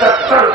70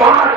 5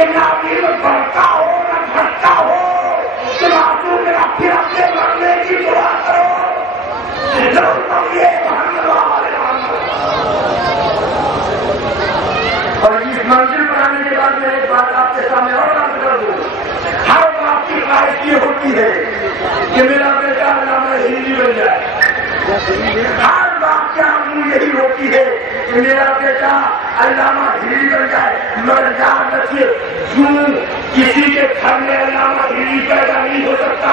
کہ نہ دل بڑھتا ہو نہ گھٹتا ہو، تو معصوم میرا پھر اپنے مرنے کی دعا کرو، ضرور پڑھیے محمد اور اس منزل پر آنے کے بعد میں ایک بات آپ کے سامنے اور عرض کر دوں، ہر باپ کی خواہش یہ ہوتی ہے کہ میرا بیٹا علامہ ہندی بن جائے، ہر باپ کی آرزو یہی ہوتی ہے کہ میرا بیٹا علامہ ہندی بن جائے، مگر یاد رکھیے کیوں کسی کے گھر میں علامہ ہندی پیدا نہیں ہو سکتا۔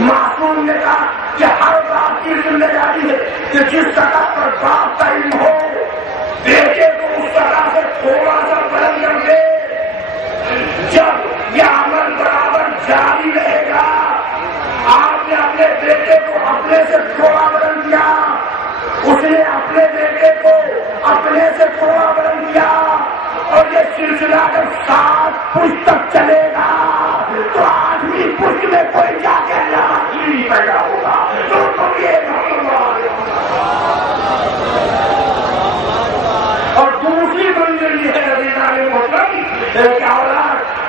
معصوم نے کہا کہ ہر باپ کی ذمہ داری ہے کہ جس سطح پر باپ کا علم ہو بیٹے کو اس طرح سے تھوڑا سا بلند کر دے، جب یہ عمل برابر جاری رہے گا۔ آپ نے اپنے بیٹے کو اپنے سے تھوڑا بلند کیا، اس نے اپنے بیٹے کو اپنے سے تھوڑا بلند کیا، اور یہ سلسلہ جب 7 پشت تک چلے گا تو 8ویں پشت میں کوئی جا کے علامہ ہندی پیدا ہوگا۔ تو یہ اور دوسری منزل یہ ہے عزیزان محترم کہ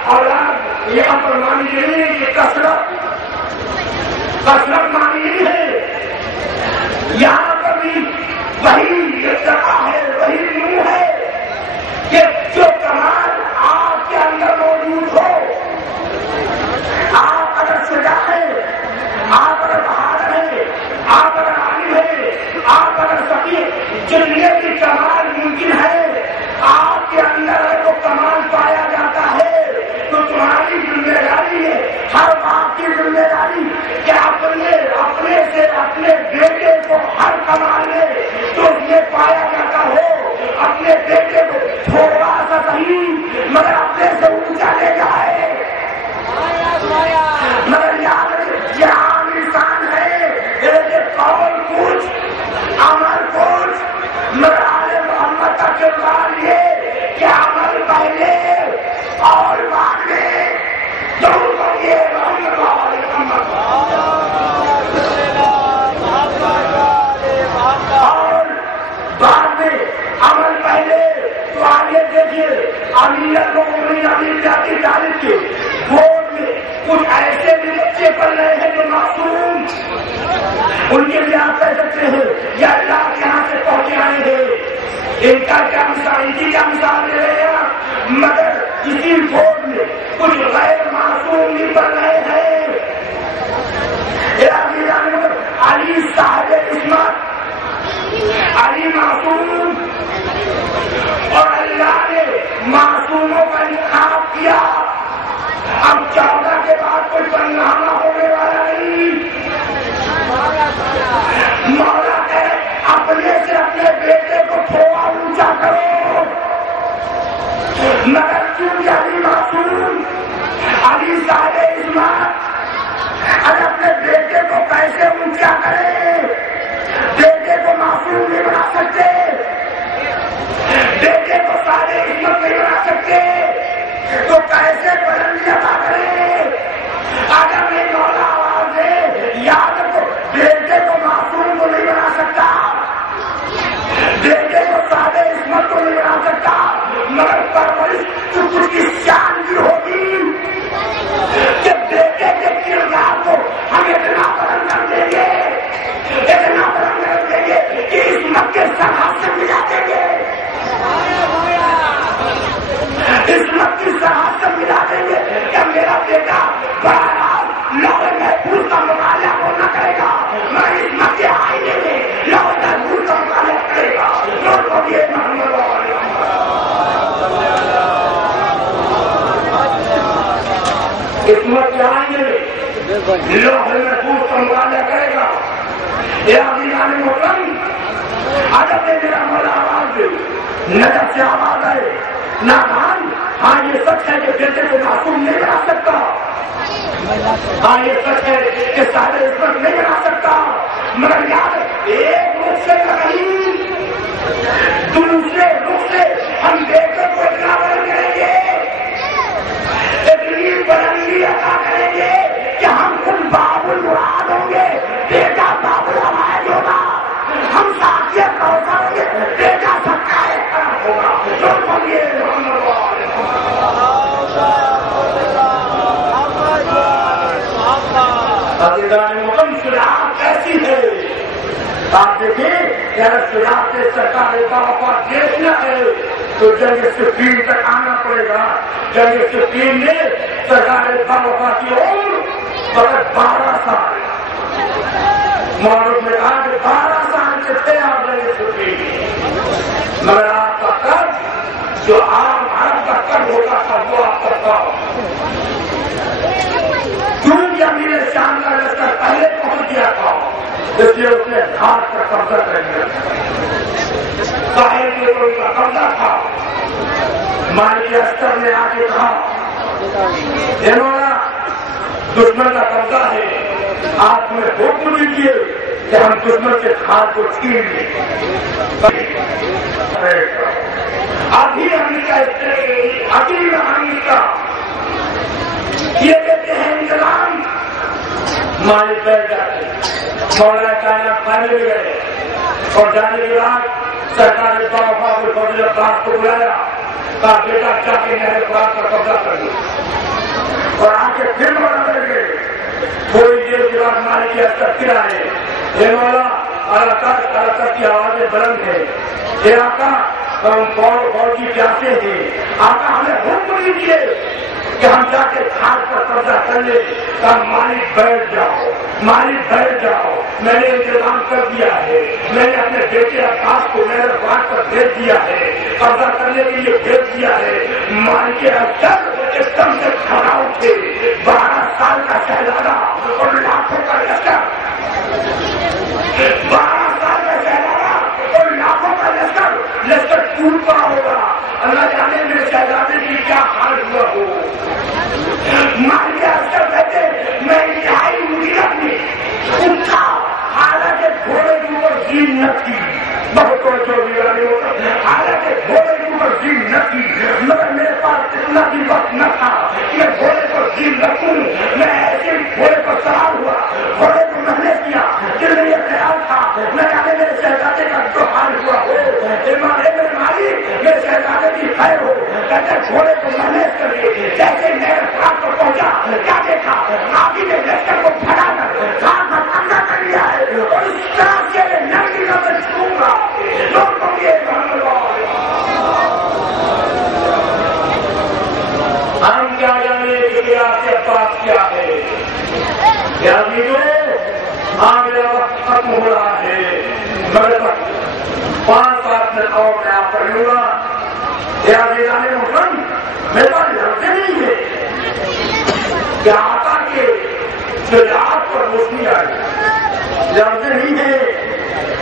اولاد یہ امر مانی نہیں ہے کہ کثرت مانی نہیں ہے، یہاں پر بھی وہی جگہ ہے، وہی منہ ہے کہ جو کمال آپ کے اندر موجود ہو، آپ اگر شجاع ہیں، آپ اگر بہادر ہیں، آپ اگر عالم ہیں، آپ اگر فقیر، جنہیں کی کمال ممکن ہے، آپ کے اندر اگر وہ کمال پایا جاتا ہے تو تمہاری ذمہ داری ہے، ہر باپ کی ذمہ داری کہ اپنے سے اپنے بیٹے کو ہر کمال ہے جو اس میں پایا جاتا ہو، اپنے بیٹے کو تھوڑا سا صحیح مگر اپنے سے اونچا لے جائے۔ مگر یاد یہ عام انسان ہے، یہ قول کچھ عمل کچھ، مگر آل محمد کا کردار یہ کہ عمل پہلے اور بعد میں ضرور کریے محمد اور بعد میں عمل پہلے۔ تو آگے دیکھیے امیر امیر جاتی تاریخ کے بورڈ میں کچھ ایسے بھی بچے پڑھ رہے ہیں جو معصوم، ان کے لیے آپ کہہ سکتے ہیں یا اللہ کے یہاں سے پہنچے آئے ہیں، ان کا کیا مثال، ان کی کیا مثال دے رہے ہیں، مگر اسی بورڈ میں کچھ غیر معصوم بھی پڑھ رہے ہیں۔ علی صاحب عصمت، علی معصوم، اور اللہ نے معصوموں کا انتخاب کیا۔ اب 14 کے بعد کوئی پناہ ہونے والا نہیں۔ مولا ہے اپنے سے اپنے بیٹے کو تھوڑا اونچا کرو، مگر کیونکہ علی معصوم، علی صاحب عصمت اگر اپنے بیٹے کو کیسے اونچا کرے، بیٹے کو معصوم نہیں بنا سکتے، بیٹے کو صاحب عصمت نہیں بنا سکتے، تو کیسے بلندی عطا کرے؟ اگر میں مولا آواز ہے یاد رکھو، بیٹے کو معصوم کو نہیں بنا سکتا، بیٹے کو صاحب عصمت کو نہیں بنا سکتا، مگر پرورش تو کچھ کی شان کی ہوگی کہ بیٹے کے کردار کو ہم اتنا بلند کر دیں گے، اتنا بلند کر دیں گے کہ عصمت کے سرحد سے ملا دیں گے، عصمت کی سرحد سے ملا دیں گے کہ میرا بیٹا بڑا لوہے محفوظ کا مطالعہ وہ نہ کرے گا، میں عصمت کے آئینے میں لوہے محفوظ کا مطالعہ کرے گا۔ لوگ بولیے محمد عصمت کے آئینے میں لوہے محفوظ کا مطالعہ کرے گا۔ یہ عزیزان محترم، ادب نے میرا مولا آواز دے، نظر سے آواز آئے، نادان، ہاں یہ سچ ہے کہ بیٹے کو معصوم نہیں بنا سکتا، ہاں یہ سچ ہے کہ صاحب عصمت نہیں بنا سکتا، مگر یاد ایک رخ سے نہیں، دوسرے رخ سے ہم بیٹے کو اتنا بلند کریں گے، اتنی بلندی عطا کریں گے کہ ہم خود باب المراد ہوں گے، بیٹا باب العوائد ہوگا، ہم ساتھیت کا ہوگا، بیٹا سب کا ایک طرف ہوگا۔ دیکھیں اگر سجاد سے سرکار باپا دیکھنا ہے تو جنگ صفین تک آنا پڑے گا. جنگ صفین میں سرکار باپا کی عمر فقط 12 سال. معروف نے کہا کہ 12 سال سے تھے آپ جنگ صفین، مگر آپ کا قد جو عام عرب کا قد ہوتا تھا وہ آپ کا تھا. کیونکہ امیر شام کا لشکر پہلے پہنچ گیا تھا اس لیے اس نے گھاٹ پر قبضہ کر لیا. ساحل کے اوپر ان کا قبضہ تھا. مالک اسکر نے آ کے کہا دشمن کا قبضہ ہے، آپ ہمیں حکم دیجیے کہ ہم دشمن کے گھاٹ کو چھین لیں. ابھی امریکہ یہ کہتے ہیں انتظام. مالک بیٹھ جاتے، مولانا کائنات پہلے بھی گئے اور جانے کے بعد سرکار باپا کو فضل عباس کو بلایا، کہا بیٹا جا کے نہر فرات کا قبضہ کر لو. اور آ کے پھر مولا بیٹھ گئے. تھوڑی دیر کے بعد مالک اثر پھر آئے. اے مولا علاقہ کی آوازیں بلند ہے. اے آقا ہم فوجی پیاسے ہیں، آقا ہمیں حکم دیجیے کہ ہم جا کے گھاٹ پر قبضہ کر لیں. مالک بیٹھ جاؤ، مالک بیٹھ جاؤ، میں نے انتظام کر دیا ہے. میں نے اپنے بیٹے عباس کو نہر فرات پر بھیج دیا ہے، قبضہ کرنے کے لیے بھیج دیا ہے. مالک اثر ایک دم سے کھڑا اٹھے. 12 سال کا شہزادہ اور لاکھوں کا لشکر، 12 سال کا شہزادہ اور لاکھوں کا لشکر ٹوٹ پڑا ہوگا. اللہ جانے میرے شہزادے کی کیا حال ہوا ہو. مالک اثر کہتے میں انتہائی مدیرت میں اٹھا، حالانکہ گھوڑے کے اوپر زین نہ تھی. بہت توجہ نہیں ہوتا. حالانکہ گھوڑے کے اوپر زین نہ تھی، مگر میرے پاس اتنا بھی وقت نہ تھا کہ میں گھوڑے پر زین رکھوں. میں ایسے گھوڑے پر سوار ہوا، گھوڑے کو محنت کیا. دل میں یہ خیال تھا میں جانے میرے شہزادے کا جو حال ہوا ہو. میرے مالک میرے شہزادے کی خیر ہو. کہتے گھوڑے کو محنت کر کے جیسے نہر فرات پر پہنچا، کیا دیکھا آگے کے لشکر کو پھڑا کر گھاٹ پر قبضہ کر لیا ہے. اور اس طرح سے ننگی نظر چھوڑ رہا لوگوں کے ہم کیا جانے کہ آپ کے پاس کیا ہے. کیا میرا وقت ختم ہو رہا ہے، مگر 5 سال میں اور میں آپ کر لوں گا. جانے محرم میرے پاس لفظ نہیں ہے کہ آقا کے شجاعت پر روشنی آئی. لفظ نہیں ہے.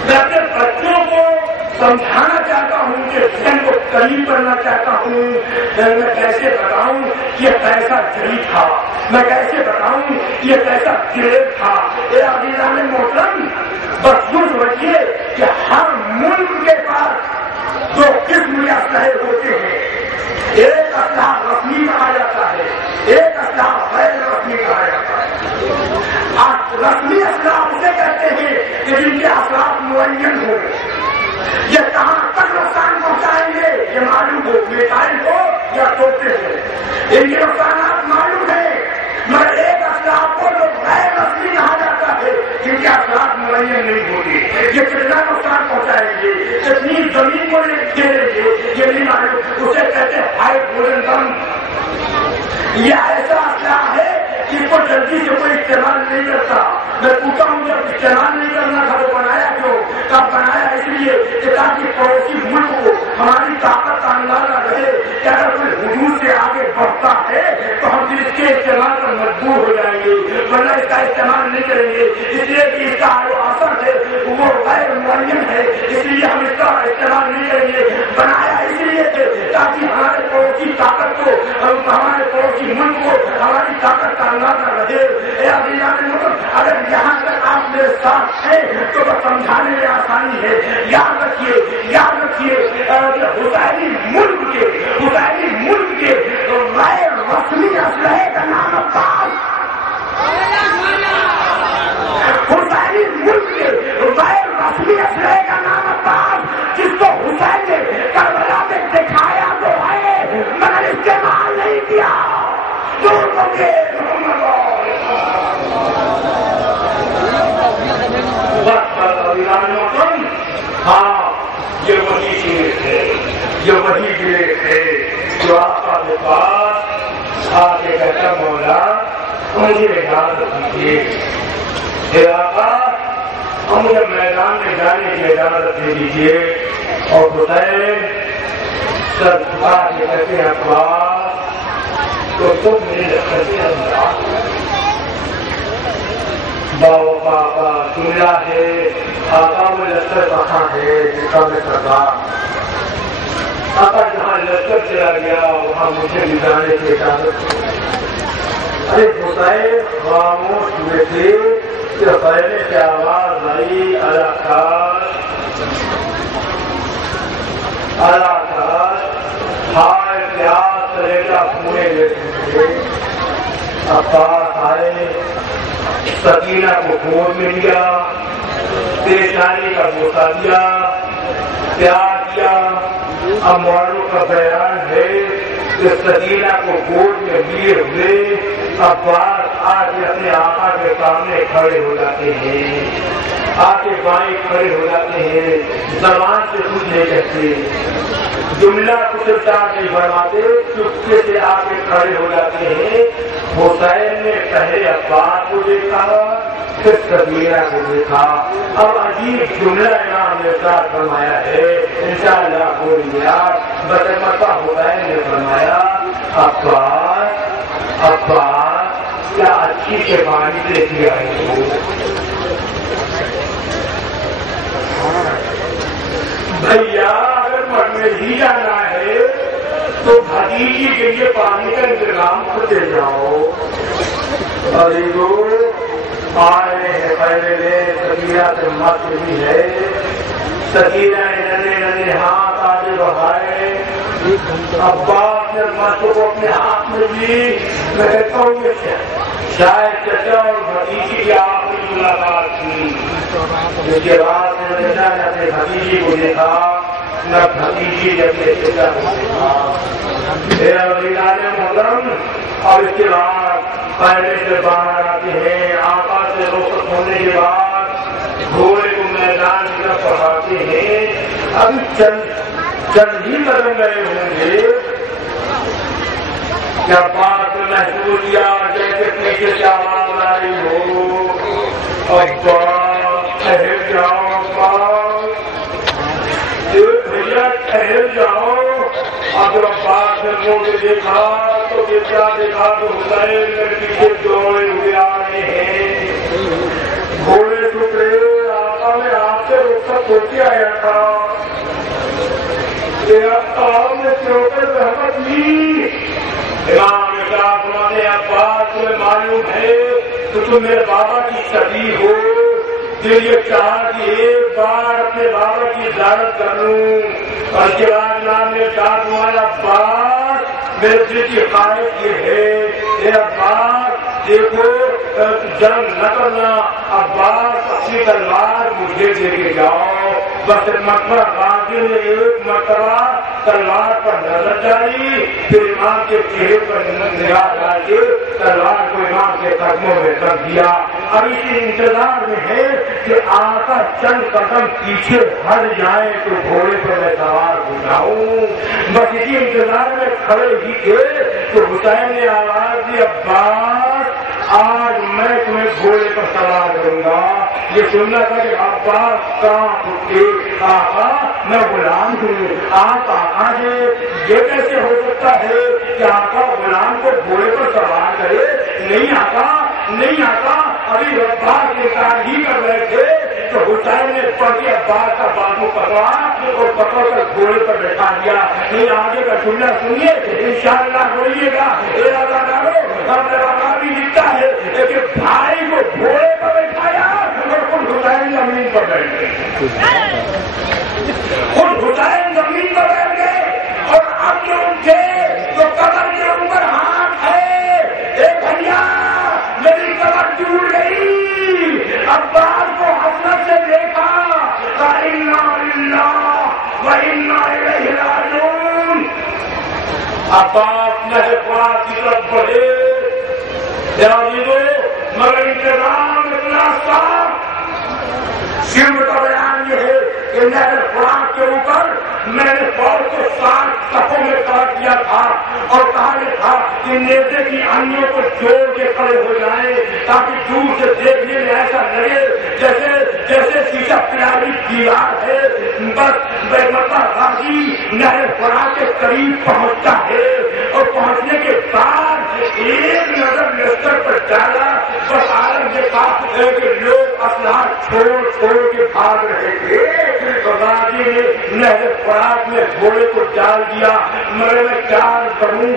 میں اپنے بچوں کو سمجھانا چاہتا ہوں کہ ذہن کو قریب کرنا چاہتا ہوں. میں کیسے بتاؤں یہ کیسا جری تھا، میں کیسے بتاؤں یہ کیسا گریب تھا. اے عزیزان محترم، بس یوں سمجھیے کہ ہر ملک کے پاس 2 قسم کے اسلحے ہوتے ہیں. ایک اسلحہ رسمی کہا جاتا ہے، ایک اسلحہ غیر رسمی کہا جاتا ہے. رسمی اسلحہ اسے کہتے ہیں کہ جن کے اثرات معین ہو. یہ کہاں تک نقصان پہنچائیں گے یہ معلوم ہو، میزائل ہو یا توپے ہو. ان کے نقصانات معلوم ہیں. مگر ایک اسلحہ کو جو غیر رسمی کہا جاتا ہے جن کے اثرات معین نہیں ہوگی. یہ کتنا نقصان پہنچائیں گے، کتنی زمین کو گھیریں گے یہ نہیں معلوم. اسے کہتے ہیں ہائی گولڈن بم. یہ ایسا اسلحہ ہے جس کو جلدی سے کوئی استعمال نہیں کرتا. میں پوچھتا ہوں جب استعمال نہیں کرنا تھا تو بنایا کیوں؟ کب بنایا؟ اس لیے کہ تاکہ پڑوسی ملک کو ہماری طاقت کا اندازہ رہے کہ اگر کوئی حدود سے آگے بڑھتا ہے تو ہم پھر اس کے استعمال پر مجبور ہو جائیں گے، ورنہ اس کا استعمال نہیں کریں گے. اس لیے کہ اس کا جو اثر ہے وہ غیر معین ہے، اس لیے ہم اس کا استعمال نہیں کریں گے. بنایا اس لیے کہ تاکہ ہمارے پڑوسی طاقت کو، ہمارے پڑوسی ملک کو ہماری طاقت کا اندازہ رہے. اگر یہاں تک آپ میرے ساتھ ہیں تو بس سمجھانے میں آسانی ہے. یاد رکھیے، یاد رکھیے حسینی ملک کے غیر رسمی اسلحے کا نام عباس. حسینی ملک کے غیر رسمی اسلحے کا نام عباس، جس کو حسین نے کربلا میں دکھایا تو ہے مگر استعمال نہیں کیا. وہی گریٹ ہے جو آقا کے پاس آ کے کہتا مولا مجھے اجازت دیجیے، اے آقا مجھے میدان میں جانے کی اجازت دے دیجیے۔ اور حسین سر جھکا کے کہتے ہیں عباس تو تم میرے کرتے باو کا جملہ ہے، آقا میں لشکر کہاں ہے جس کا میں سردار، آقا جہاں لشکر چلا گیا وہاں مجھے بھی جانے کی اجازت۔ ارے حسین خاموش ہوئے تھے کہ پہلے سے آواز آئی الاکاش ہائے پیاس رہے گا پورے لیتے عباس آئے، سکینہ کو گود میں لیا، پیشانی کا بوسہ دیا، پیار کیا۔ اب مولانا کا بیان ہے کہ سکینہ کو گود میں لیے ہوئے عباس آج اپنے آقا کے سامنے کھڑے ہو جاتے ہیں، آگے بائیں کھڑے ہو جاتے ہیں، زبان سے کچھ نہیں کہتے، جملہ کچھ چار نہیں فرماتے، چپکے سے آگے کھڑے ہو جاتے ہیں۔ حسین نے پہلے عباس کو دیکھا پھر سکینہ کو دیکھا۔ اب عجیب جملہ امام نے ارشاد فرمایا ہے، انشاءاللہ بولیے آپ، بطرمتہ حسین نے فرمایا عباس کیا اچھی سے پانی لے کے آئے ہو؟ بھیا اگر پڑھنے ہی جانا ہے تو بھتیجی کے لیے پانی کا انتظام کرتے جاؤ۔ ارے جو آئے ہیں پہلے لے سکینہ سے مت بھی ہے، سکینہ نے ننے ہاتھ آگے بڑھائے، عباس نے مت کو اپنے ہاتھ میں لی۔ میں کہتا ہوں کہ شاید چچا اور بھتیجی کی آخری ملاقات تھی، اس کے بعد نے اپنے بھتیجی کو دیکھا، نہ بھتیجی نے اپنے چچا کو دیکھا۔ میرا وزیران محترم، اور اس کے بعد پہلے سے باہر آتے ہیں، آقا سے رخصت ہونے کے بعد گھوڑے کو میدان کی طرف پڑھاتے ہیں۔ ابھی چند ہی قدم گئے ہوں گے کیا بات محسوس کیا جیسے پیچھے سے آواز آئی ہو، عباس ٹھہر جاؤ، عباس بھیا ٹھہر جاؤ۔ اگر عباس نے منہ سے دیکھا تو کیا دیکھا تو حسین کے پیچھے دوڑے ہوئے آ رہے ہیں، گھوڑے ٹکڑے۔ آقا میں آپ سے رخصت ہو کے آیا تھا، آپ نے کیوں کر رحمت لی؟ امام نے کیا سناتے عباس تمہیں معلوم ہے کہ تم میرے بابا کی شبیہ ہو، دل یہ چاہا کہ ایک بار اپنے بابا کی زیارت کر لوں، اور اس کے بعد نام نے کہا تمہارا عباس میرے دل کی خواہش یہ ہے، اے عباس دیکھو جنگ نہ کرنا، عباس اپنی تلوار مجھے دے کے جاؤ۔ بس مکہ غازی نے ایک مرتبہ تلوار پر نظر ڈالی، پھر امام کے چہرے پر نگاہ ڈال کے تلوار کو امام کے قدموں میں رکھ دیا۔ اب اسی انتظار میں ہے کہ آقا چند قدم پیچھے ہٹ جائیں تو گھوڑے پر میں سوار ہو جاؤں۔ بس اسی انتظار میں کھڑے ہی تھے تو حسین نے آواز دی عباس آج میں تمہیں گھوڑے پر سوار کروں گا۔ یہ سننا تھا کہ عباس کہاں اٹھے، آقا میں غلام ہوں، آپ آقا ہے، یہ کیسے ہو سکتا ہے کہ آقا غلام کو گھوڑے پر سوار کرے؟ نہیں آقا، نہیں آقا، ابھی عباس کے کام ہی کر رہے تھے تو حسین نے پڑھ کے عباس کا بازو پکڑا اور پکڑ کر گھوڑے پر بیٹھا دیا۔ یہ آگے کا جملہ سنیے، انشاءاللہ بولیے گا۔ بھی لکھتا ہے کہ بھائی کو گھوڑے پر بیٹھایا اور خود حسین زمین پر بیٹھ گئے، خود حسین زمین پر بیٹھ گئے اور اب جو اٹھے تو قبر کے اوپر ہاتھ ہے، اے بھیا میری قبر ٹوٹ گئی۔ عباس کو حسرت سے دیکھا، اِنَّا لِلَّهِ وَإِنَّا إِلَيْهِ رَاجِعُونَ۔ عباس نہر پاک کی طرف بڑھے، مگر انتظام اتنا صاف علم کا بیان یہ ہے کہ نہر فرات کے اوپر میں نے فوج کو 7 صفوں میں کاٹ دیا تھا اور کہا یہ تھا کہ نیزے کی انیوں کو جوڑ کے کھڑے ہو جائیں تاکہ دور سے دیکھنے میں ایسا لگے جیسے شیشہ پیاری دیوار ہے. بس بیمتا غازی نہر فرات کے قریب پہنچتا ہے اور پہنچنے کے بعد ایک نظر لشکر پر ڈالا. بس عالم یہ بات ہے کہ لوگ اسلحہ چھوڑ کے بھاگ رہے تھے. غازی نے نہر فرات میں گھوڑے کو ڈال دیا. مگر میں کیا کروں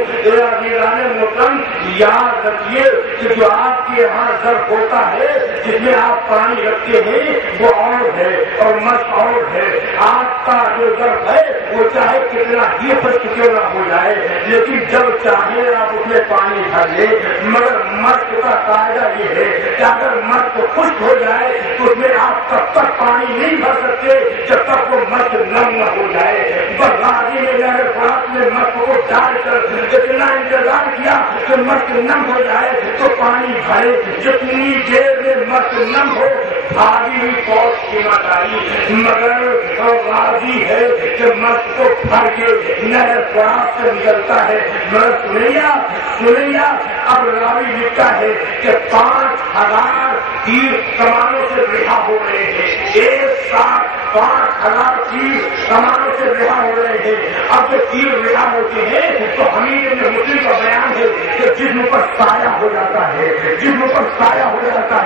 محترم، یاد رکھیے کہ جو آپ کے یہاں ظرف ہوتا ہے جس میں آپ پانی رکھتے ہیں وہ اور ہے اور مشق اور ہے. آپ کا جو ظرف ہے وہ چاہے کتنا ہی خشک کیوں نہ ہو جائے لیکن جب چاہے آپ اس میں پانی بھر لیں. مگر مشق کا قاعدہ یہ ہے کہ اگر مشق خشک ہو جائے تو اس میں آپ تب تک پانی نہیں بھر سکتے جب تک وہ مشق نم نہ ہو جائے. بس غازی نے نہر فرات میں مشق کو ڈال کر اتنا انتظار کیا کہ مشق نم ہو جائے تو پانی بھرے. جتنی دیر میں مشق نم ہو بھاری ہوئی فوج قیمت آئی. مگر غازی ہے کہ مشق کو بھر کے نہر فرات سے نکلتا ہے. مگر سنیا اب راوی لکھتا ہے کہ 5,000 تیر کمانوں سے رہا ہو رہے ہیں. ایک ساتھ 5,000 تیر کمانوں سے رہا ہو رہے ہیں. اب جو تیر رہا ہوتے ہیں تو حمید بن مسلم کا بیان ہے کہ جسم پر سایہ ہو جاتا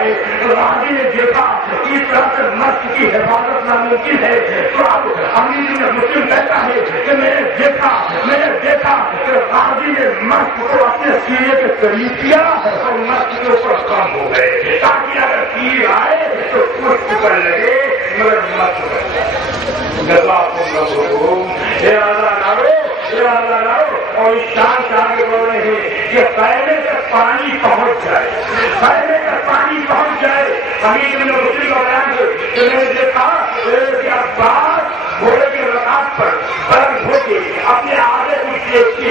ہے. غازی نے دیکھا اس طرح سے مشق کی حفاظت ناممکن ہے. تو اب حمید بن مسلم کہتا ہے کہ میں نے دیکھا کہ غازی نے مشق کو اپنے سینے کے قریب کیا اور مشق کے اوپر کم ہو گئے تاکہ اگر تیر آئے تو کچھ پکڑ لگے مگر مشق اور اس شان سے آگے بڑھ رہے ہیں کہ پہلے تک پانی پہنچ جائے. حمید بن مسلم کا بیان ہے کہ میں نے دیکھا کہ عباس گھوڑے کے رکاب پر برف ہو کے اپنے آگے کو دیکھتے.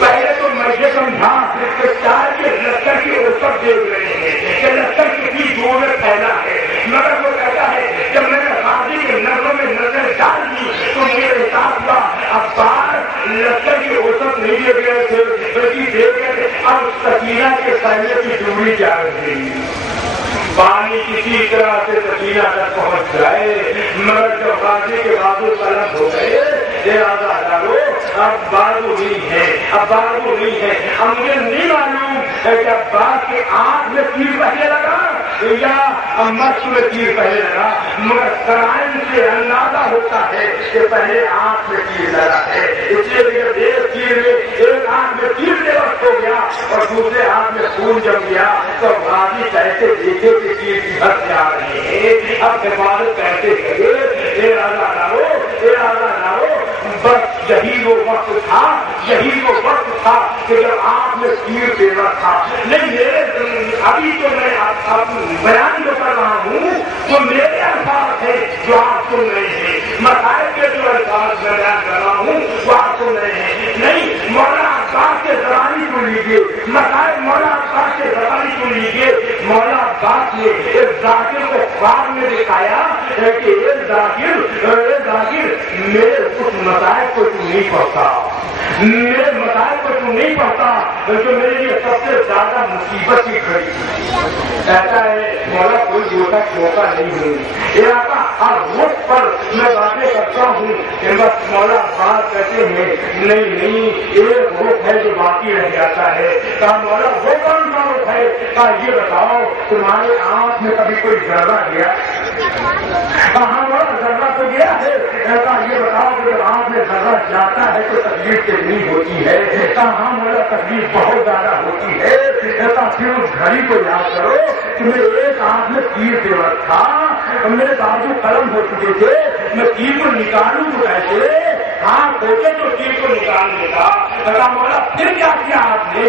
پہلے تو میں یہ سمجھا کہ شاید یہ لشکر کی اوپر دیکھ رہے ہیں کہ لشکر کتنی دور میں پھیلا ہے. مگر وہ کہتا ہے جب میں نے غازی کے نظروں میں نظر ڈال دی تو میرے حساب کا عباس لشکر کی اوسط نہیں دیکھ رہے تھے بلکہ دیکھ رہے اب سکینہ کے سائنے کی دوری جا رہی. پانی کسی طرح سے سکینہ تک پہنچ جائے. مگر جب غازی کے بازو طلب ہو گئے اب بازو نہیں ہے. اب مجھے نہیں معلوم ہے کہ عباس کے آنکھ میں تیر پہلے لگا یا مشق میں تیر پہلے لگا. مگر کرائم سے اندازہ ہوتا ہے کہ پہلے آنکھ میں تیر لگا ہے. اس لیے جب ایک آنکھ میں تیر بے وقت ہو گیا اور دوسرے ہاتھ میں خون جم گیا تو غازی کیسے دیکھے کہ تیر کی حد جا رہے ہیں. اب حفاظت کیسے کرے. بس یہی وہ وقت تھا کہ جب آپ میں تیر دینا تھا. نہیں ابھی تو میں بیان جو کر رہا ہوں تو میرے الفاظ ہیں جو آپ سن رہے ہیں. مسائل کے جو الفاظ میں بیان کر رہا ہوں وہ آپ سن رہے ہیں. نہیں مولانا عباس کے زبانی سن لیجیے. مسائل مولانا عباس کے زبانی سن لیجیے. مولانا عباس نے ایک ذاکر کو خواب میں دکھایا کہ ایک ذاکر میرے کچھ مسائل کو تم نہیں پڑھتا بلکہ میرے لیے سب سے زیادہ مصیبت کی کھڑی کہتا ہے مولا کوئی دوسرا موقع نہیں ہوں. یہ آقا ہر وقت پر میں باتیں کرتا ہوں کہ بس مولا بات کہتے ہیں نہیں ایک روح ہے جو باقی رہ جاتا ہے. کہا مولا وہ کون سا روح ہے. کہا یہ بتاؤ تمہارے آنکھ میں کبھی کوئی ذرہ گیا. کہاں مولا ذرہ تو گیا ہے. کہا یہ بتاؤ کہ جب آنکھ میں ذرہ جاتا ہے تو تکلیف کتنی ہوتی ہے. کہاں مولا تکلیف بہت زیادہ ہوتی ہے. کہتا پھر اس گھڑی کو یاد کرو کہ میرے ایک آنکھ میں تیر پہ وقت تھا میرے بازو قلم ہو چکے تھے. میں تیر کو نکالوں تو کیسے ہاتھ ہوتے تو تیر کو نکال دیتا. کہا مولا پھر کیا کیا آپ نے.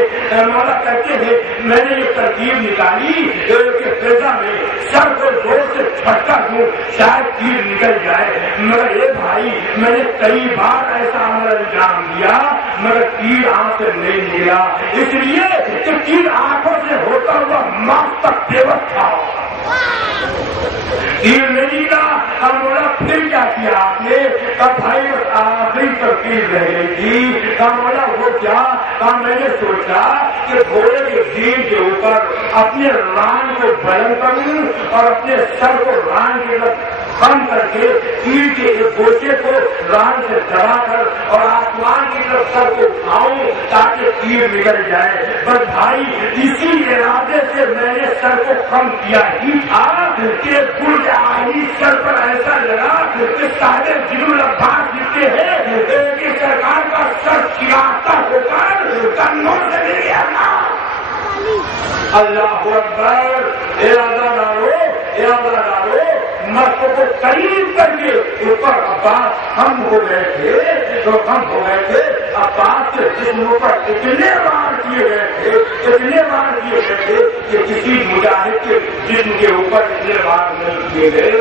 مولا کہتے ہیں میں نے یہ ترکیب نکالی کہ فضا میں سر کو زور سے جھٹکا دوں شاید تیر نکل جائے. مگر یہ بھائی میں نے کئی بار ایسا عمل انجام دیا مگر تیر آنکھ سے نہیں ملا. اس لیے کہ تیر آنکھوں سے ہوتا ہوا ماں تک بے وقت تھا. تیر نہیں تھا. اب بولا پھر کیا کیا آپ نے؟ اب بھائی آخری ترکیب رہ گئی تھی. اب بولا وہ کیا؟ اب میں نے سوچا کہ گھوڑے کے سینگ کے اوپر اپنے ران کو بلند کروں اور اپنے سر کو ران کے بند کر کے تیر کے ایک گوشے کو ران سے دبا کر اور آسمان کی طرف سر کو اٹھاؤں تاکہ تیر نکل جائے. بس بھائی اسی ارادے سے میں نے سر کو کم کیا ہی تھا کہ برج عالی سر پر ایسا لگا کہ صاحب جلول عباس لکھتے ہیں کہ سرکار کا سر چراتا ہو کر کنوں سے مل گیا تھا. اللہ اکبر. ارادہ ڈالو مستوں کو قریب کر کے اوپر عباس ہم ہو گئے تھے عباس کے جسم پر اتنے وار کیے گئے تھے کہ کسی مجاہد کے جسم کے اوپر اتنے وار نہیں کیے گئے.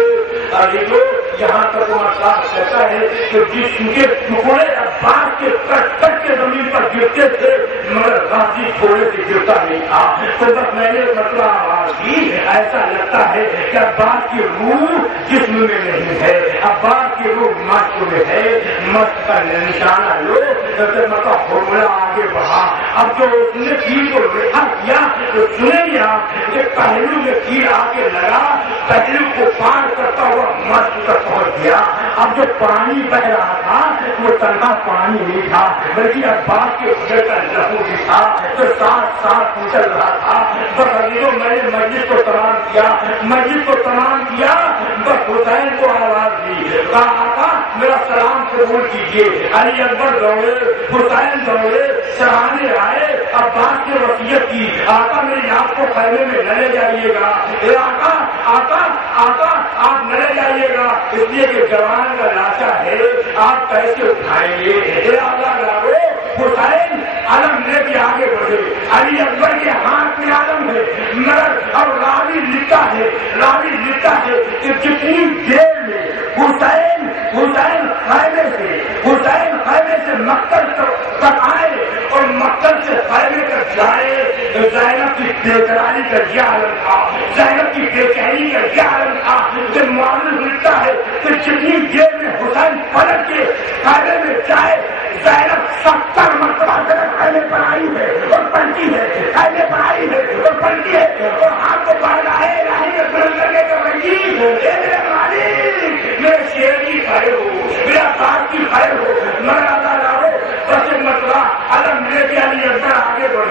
ابھی تو یہاں تک مسئلہ کہتا ہے کہ جسم کے ٹکڑے عباس کے کٹ کے زمین پر گرتے تھے مگر غازی تھوڑے سے گرتا نہیں تھا. تو بس میں نے مطلب آواز کی ایسا لگتا ہے کہ عباس کی روح جسم میں نہیں ہے, عباس کی روح مشق میں ہے. مشق کا نشانہ لو مطلب فارمولا آگے بڑھا. اب جو اس نے تیر کو رکھا کیا تو سنیں گے آپ کہ پہلو میں تیر آ کے لگا, پہلو کو پار کرتا ہوا مشق تک پہنچ گیا. اب جو پانی بہ رہا تھا وہ تنہا پانی نہیں تھا بلکہ عباس کے خدے کا لہو بھی تھا جو ساتھ ساتھ چل رہا تھا. بس عزیزوں میں نے مسجد کو تمام کیا بس حسین کو آواز دی, کہا میرا سلام قبول کیجیے. علی اکبر دوڑے, حسین دوڑے, سراہنے آئے, عباس کی وصیت کی آقا میری آپ کو خیمے میں نہ لے جائیے گا, آقا آپ نہ لے جائیے گا اس لیے کہ جوان کا لاچا ہے, آپ کیسے اٹھائیں گے. حسین علم لے کے آگے بڑھے. علی اکبر کے ہاتھ میں علم ہے مگر اب راوی لکھتا ہے کہ جتنی دیر میں حسین خیمے سے مکتب تک آئے اور مکتب سے خیمے تک جائے زینب کی بےقراری کا یہ عالم تھا, زینب کی بے چینی کا یہ عالم تھا. جو معلوم لکھتا ہے کہ جتنی دیر میں حسین پلٹ کے خیمے میں جائے زینب 70 مرتبہ خیمے پر آئی ہے اور پلٹی ہے, خیمے پر آئی ہے اور پلٹی ہے اور ہاتھ کو پڑھ رہا ہے میرے مالک میرے شیر کی خیر ہو, میرا کار کی خیر ہو, مگر ادا لاؤ بس مطلب علم لے کے علی اکبر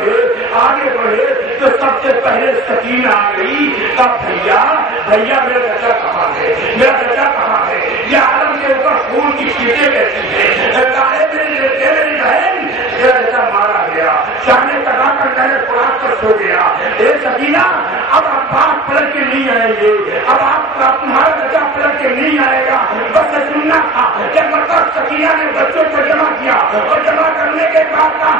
آگے بڑھے تو سب سے پہلے سکینہ آ گئی. تب بھیا میرا بچہ کہاں ہے, یہ عالم کے اوپر خون کی چیزیں کہتی ہے. میری بہن میرا بچہ مارا گیا, شانے کٹا کر میں نے خوراک پر سو گیا. سکینہ اب عباس پلٹ کے نہیں آئیں گے, اب آپ تمہارا بچہ پلٹ کے نہیں آئے گا. بس سننا تھا کہ مطلب سکینہ نے بچوں کو جمع کیا اور جمع کرنے کے بعد کہا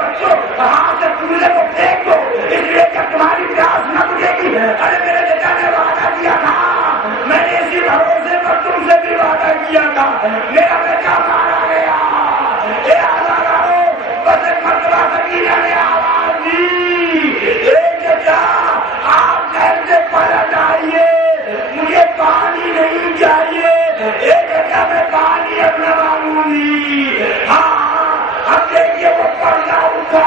بچوں ہاتھ سے چولہے کو پھینک دو اس لیے کہ تمہاری پیاس نہ بجھے گی. ارے میرے بیٹا نے وعدہ کیا تھا, میں نے اسی بھروسے پر تم سے بھی وعدہ کیا تھا, میرا بیٹا مارا گیا. بس ایک مرتبہ سکینہ نے آواز دی, آپ کیسے پلٹ آئیے, مجھے پانی نہیں چاہیے. ایک جگہ میں پانی اپنا معمولی. اب دیکھیے وہ پردہ اٹھا,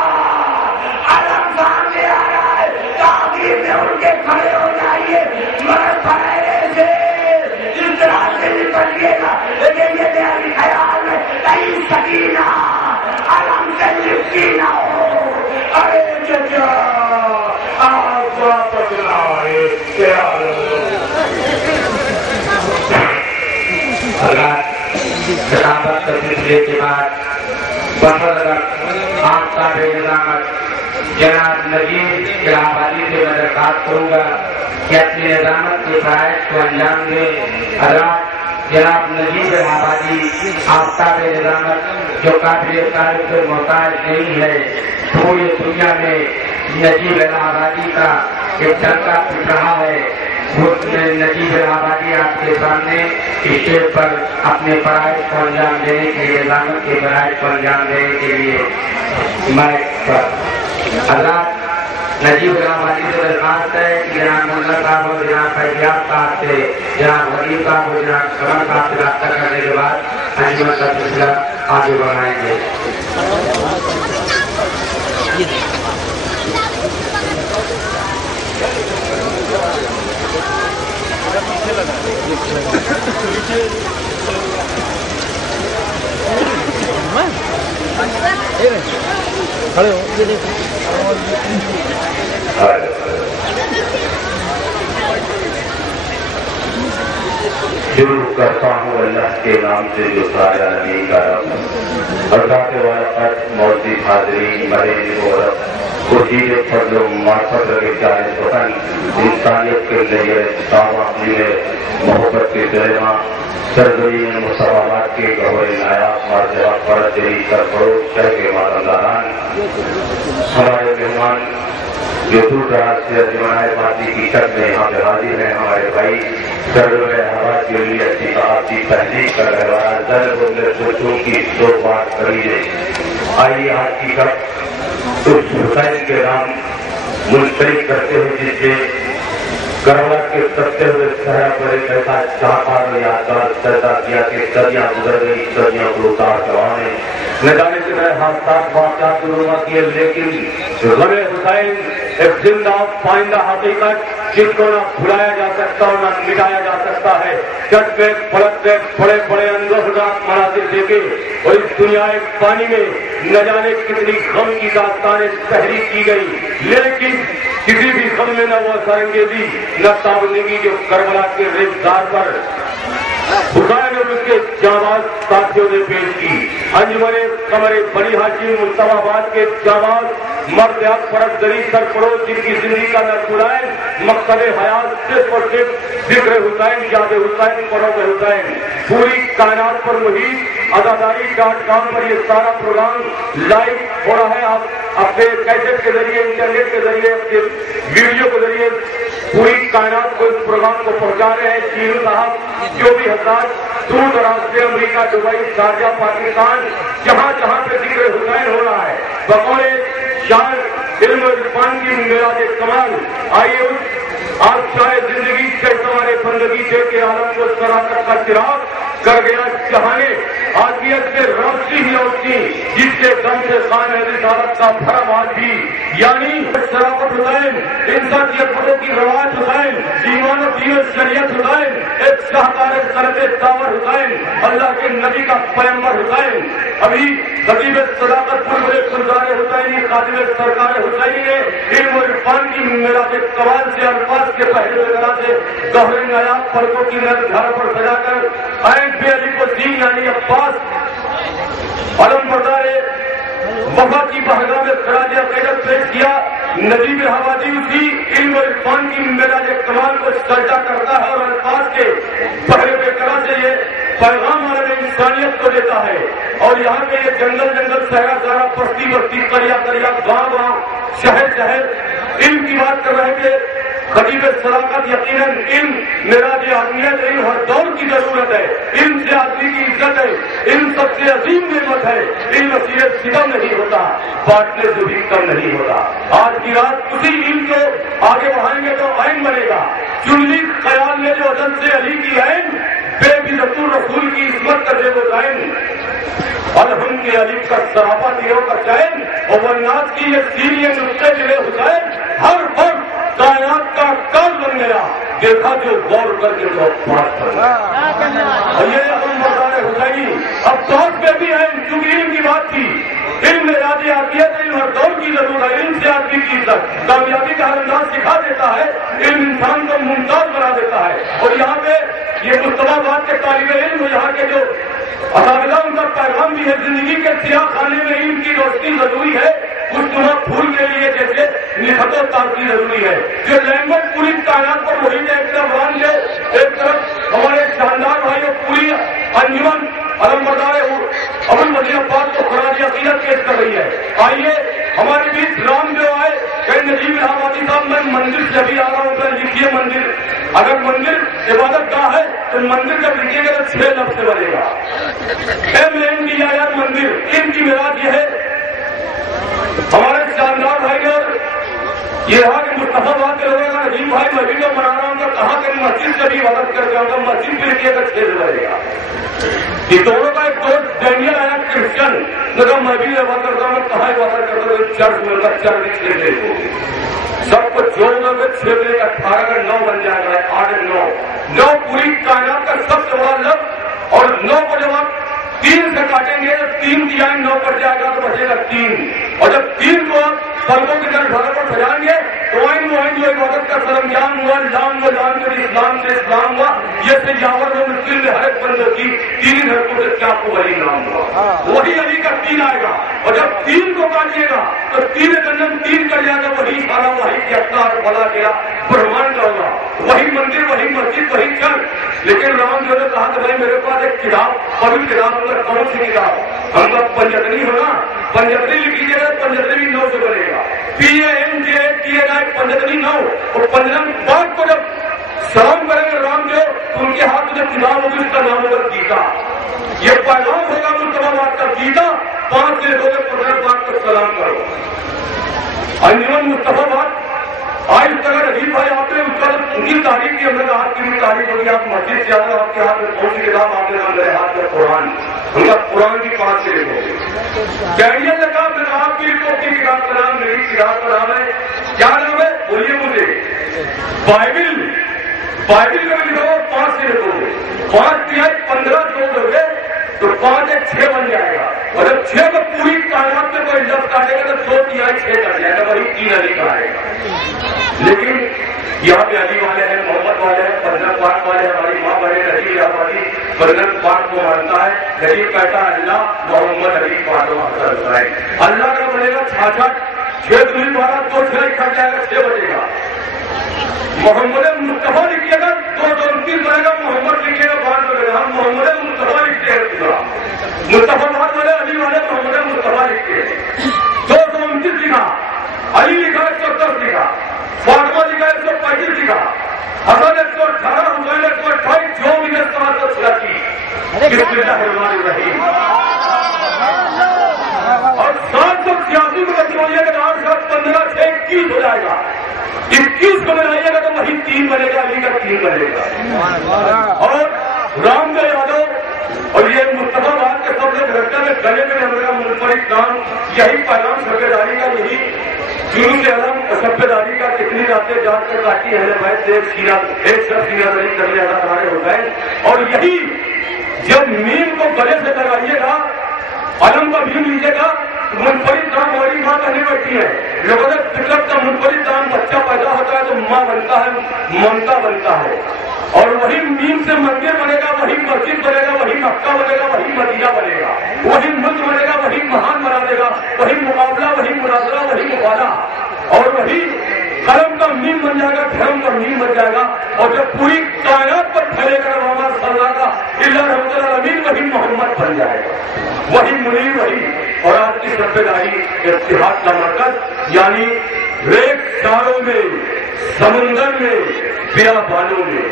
علم سامنے آ رہا ہے, تعبیر میں اڑ کے کھڑے ہو جائیے مگر پہلے سے اس طرح سے نکلیے گا. لیکن یہ میرے خیال میں کئی سکینہ علم سے لپٹی نہ ہو. ارے چچا آپ واپس لائے خلافت کے سلسلے کے بعد آفتاب نظامت جناب نجیب الہٰبادی سے میں درخواست کروں گا کہ اپنی نظامت کے فرائض کو انجام دیں. حضرات جناب نجیب الہٰبادی آفتاب نظامت جو قابل تعریف سے محتاج نہیں ہے, پوری دنیا میں نجیب الہٰبادی کا ایک چرچا پھٹ رہا ہے. نجیب الہٰبادی آپ کے سامنے اسٹیج پر اپنے فرائض کو انجام دینے کے لیے, نظامت کے فرائض کو انجام دینے کے لیے مائک پر. حضرات نجیب الآبادی سے درخواست ہے کہ جناب ملا صاحب اور جناب فیضیاب صاحب سے جناب حبیب صاحب اور جناب کمل صاحب سے رابطہ کرنے کے بعد انجمن کا سلسلہ آگے بڑھائیں گے. کھڑے ہو شروع کرتا ہوں اللہ کے نام سے جو سارا نبی کا رب حضرات والا موجود حاضرین مریض و رب خورشید فضل و معرفت لگے چاہے وطن انسانیت کے لیے دعوی میں محبت کے درما سرزمین مساوات کے گہرے نایاب مارجہ فرد دلی سرفروش شہر کے مالداران ہمارے مہمان جو دور دراز سے جمعرائے بازی کی شکل میں یہاں پہ حاضر ہیں ہمارے بھائی سرور ہوا کے لیے آپ کی تحریک کر رہے والا در بدلے سوچوں کی دو بات کری ہے. آئیے آج کی کب اس حسین کے نام منسلک کرتے ہوئے جس سے کربلا کے سستے ہوئے صحرا پر ایک ایسا شاہکار میں یادگار پیدا کیا کہ صدیاں گزر گئی صدیوں کو اتار کروانے نہ جانے سے میں حادثات واقعات شروع کیے لیکن غم حسین ایک زندہ پائندہ حقیقت جس کو نہ بھلایا جا سکتا اور نہ مٹایا جا سکتا ہے. چٹ پہ پلٹ پہ بڑے بڑے اندوہناک مناظر دیکھے اور اس دنیا پانی میں نہ جانے کتنی غم کی داستانیں تحریک کی گئی لیکن کسی بھی غم میں نہ وہ سرنگیزی نہ تابندگی جو کربلا کے ریزدار پر حسین اور اس کے جانباز ساتھیوں نے پیش کی. انجمن قمر بنی ہاشم مصطفیٰ آباد کے جانباز مرد حق فرد دری سرفروش جن کی زندگی کا نقصان مقصد حیات صرف اور صرف ذکر حسین یاد حسین فروغ حسین پوری کائنات پر محیط اداداری.com پر یہ سارا پروگرام لائیو ہو رہا ہے. آپ اپنے کیسٹ کے ذریعے انٹرنیٹ کے ذریعے اپنے ویڈیو کے ذریعے پوری کائنات کو اس پروگرام کو پہنچا رہے ہیں. چینو صاحب جو بھی حضرات دور دراز سے امریکہ دبئی شارجہ پاکستان جہاں جہاں پہ ذکر حسین ہو رہا ہے بقول شاعر علم و عرفان کی میراج کمال آئیے اس آپ شاید زندگی کے سوارے بندگی دے کے عالم کو شراکت کا چراغ کر گیا جہانے آدمیت سے روشنی ہی روشنی جس کے دم سے خان رسالت کا بھرم آج بھی یعنی شرافت حسین انسانیت کی رواج حسین ایمان و دین و شریعت حسین ایک شاہکار سرد داور حسین اللہ کے نبی کا پیغمبر حسین ابھی خطیب صداقت پر بڑے سردار حسینی خادم سرکار حسینی نے علم و عرفان کی میراج کمال سے الفاظ کے پہلے وغیرہ سے گہرے نایاب فرقوں کی نظر گھر پر سجا کر بے علی کو دین یعنی عباس علم بردار وفا کی بہگاہ میں خراج عقیدت پیش کیا. نجیب الآبادی اسی علم و عرفان کی میراج کمال کو سجدہ کرتا ہے اور الفاظ کے پہلے وغیرہ سے یہ پیغام عالم انسانیت کو دیتا ہے. اور یہاں پہ یہ جنگل جنگل صحرا صحرا بستی بستی قریہ قریہ گاؤں گاؤں شہر شہر علم کی بات کر رہے تھے. خطیب صداقت یقیناً علم میراج اہمیت علم ہر دور کی ضرورت ہے. علم سے آدمی کی عزت ہے. علم سب سے عظیم نعمت ہے. علم اسیر ستم نہیں ہوتا بانٹنے سے بھی کم نہیں ہوتا. آج کی رات اسی علم کو آگے بڑھائیں گے تو عین بنے گا. چنلی خیال میں جو عدل سے علی کی عین بے بزت الرسول کی عصمت کر دے وہ عین الحمد کے علی کا سراپا دیروں کا چین اور ورناس کی یہ سیری نسخے ملے حسین ہر فرد کائنات کا کل بن گیا. دیکھا جو غور کر کے جو بات کر یہ مردار حسینی اب پہ بھی ہے چونکہ علم کی بات تھی. علم میراج عافیت علم ہر دور کی ضرورت ہے. علم سے آدمی کی عزت کامیابی کا ہر انداز سکھا دیتا ہے. علم انسان کو ممتاز بنا دیتا ہے. اور یہاں پہ یہ مصطفیٰ آباد کے طالب علم یہاں کے جو اساتذہ ان کا پیغام بھی ہے زندگی کے سیاہ خانے میں علم کی روشنی ضروری ہے. خوشنما پھول کے لیے جیسے نکھت و تازگی ضروری ہے. جو لینگویج پوری کائنات پر محیط ہے ایک طرف ران لے ایک طرف ہمارے شاندار بھائی پوری انجمن علم بردار ابو الفضل عباس کو خراج عقیدت پیش کر رہی ہے. آئیے ہمارے بیچ رام جو آئے کہ نجیب الآبادی صاحب میں مندر سے ابھی آ رہا ہوں پہ لکھیے مندر. اگر مندر عبادت گاہ ہے تو مندر جب لکھیے گا تو 6 لفظ سے بنے گا. MNDIR مندر ان کی میراج یہ ہے. ہمارے شاندار بھائی اور یہ رہا کہ مصطفیٰ بات کرے گا نجیب بھائی مسجد کو بنا رہا ہوں تو کہا کہ مسجد سے بھی مدد کر جاؤں گا، مسجد کے لیے اگر کھیل رہے گا. یہ دونوں کا ایک دوست ڈینیل آیا کرسچن نے کہا میں بھی عبادت کرتا ہوں. کہاں عبادت کرتا ہوں؟ چرچ میں کا چرچ کھیلنے کو سب کو جوڑ کر چھیڑنے کا 18 کا 9 بن جائے گا. 8 اور 9 پوری کائنات کا سب سے بڑا لفظ. اور 9 کو جب آپ 3 سے کاٹیں گے تو 3 دیا 9 پر جائے گا تو بچے گا 3. اور جب 3 کو آپ پلکوں کی طرف گھر پر سجائیں گے تو جو عبادت کا سرانجام ہوا، لام و لام کر اسلام سے اسلام ہوا. یہ سے یاور و مشکل میں ہر ایک بندوں کی 3 دھڑکوں سے کیا کو وہی نام ہوا. وہی علی کا 3 آئے گا. اور جب 3 کو کاٹیے گا تو 3 جنم 3 کر جائے گا. وہی سارا وہی کیا بلا گیا برہمان کا ہوگا. وہی مندر، وہی مسجد، وہی چرچ. لیکن رام جو نے کہا کہ بھائی میرے پاس ایک کتاب پوری کتاب ہوگا. کون سی کتاب؟ ہم کا پنجتنی ہونا. پنجتنی لکھیے گا، پنجتنی 9 سے بنے گا. PANJ کیے گا پنجتنی 9. اور پنجتن بعد کو جب سلام کریں گے رام جو تو ان کے ہاتھ میں کتاب ہوگی، اس کا نام ہوگا گیتا. یہ پیغام ہوگا مصطفیٰ بات کا گیتا. 5 سے ہو گئے 15 بات کو سلام کرو. انجمن مصطفیٰ بات آج تک عجیب بھائی آپ نے اس کا ان کی تاریخ کی، ہم نے آپ کی بھی تاریخ ہوگی. آپ مسجد سے آئے، آپ کے ہاتھ میں کون سی کتاب؟ آپ نے کہا میرے ہاتھ میں قرآن. ان کا قرآن کی 5 سے ہو گئی. ڈینیل نے کہا پھر آپ کی کتاب کا نام میری کتاب کا نام ہے. کیا نام ہے؟ بولیے مجھے. بائبل. بائبل میں لکھو 5 سے لکھو گے. 5 تہائی 15 جوڑ دو گے تو 5 ایک 6 بن جائے گا. اور جب 6 کو پوری کائنات میں کوئی لفظ کاٹے گا تو 2 تہائی 6 کر جائے گا. وہی 3 علی کا آئے گا. لیکن یہاں پہ علی والے ہیں، محمد والے ہیں، فضل پاک والے. ہماری ماں بڑے نجیب یابادی فضل پاک کو مانتا ہے. نجیب کہتا ہے اللہ محمد علی پاک ہوتا ہے. اللہ کا بنے گا 66. 6 دوری 12 2 6 کھٹ جائے گا، 6 بچے گا. محمد مصطفیٰ لکھیے گا 229 بنے گا. محمد لکھیے گا 5 بنے گا. ہم محمد مصطفیٰ لکھتے ہیں پورا. مصطفیٰ بات والے علی والے محمد مصطفیٰ لکھتے ہیں. 229 لکھا. علی لکھا 110 لکھا. فاطمہ لکھا 135 لکھا. حسن 118. حسین 128. جو بھی 786. بسم اللہ الرحمن الرحیم. اور 786 کو بچوائیے گا 8 7 15 6 21 ہو جائے گا. 21 کو بنائیے گا تو وہی 3 بنے گا. علی کا 3 بنے گا. اور رام کا یادو اور یہ مصطفیٰ بات کے سب سے گھٹنا میں گلے میں ہمارا منفرد نام. یہی پیغام سربیداری کا، یہی جنوب علم سربیداری کا. کتنی راتیں جان کر کاٹی ہے بھائی. ایک سب سیرا داری کر لیا تھا ہمارے ہو گئے. اور یہی جب میم کو گلے سے لگائیے گا، علم کا بھی لیجیے گا، منفرد نام ہماری ماں کہنے بیٹھی ہے. لوگوں نے فطرت کا منفرد نام بچہ پیدا ہوتا ہے تو ماں بنتا ہے، ممتا بنتا ہے. اور وہی میم سے مندر بنے گا، وہی مسجد بنے گا، وہی مکہ بنے گا، وہی مدینہ بنے گا، وہی ملک بنے گا، وہی مہان بنا دے گا، وہی مقابلہ، وہی مناظرہ، وہی مبالہ. اور وہی قلم کا میم بن جائے گا، دھرم کا میم بن جائے گا. اور جب پوری کائنات پر پھیلے گا محمد صلی اللہ کا اللہ رحمۃ العالمین، وہی محمد بن جائے گا. وہی منیر وہی. اور آج کی سربیداری اتحاد کا مرکز، یعنی ریت ساروں میں، سمندر میں، بیابانوں میں.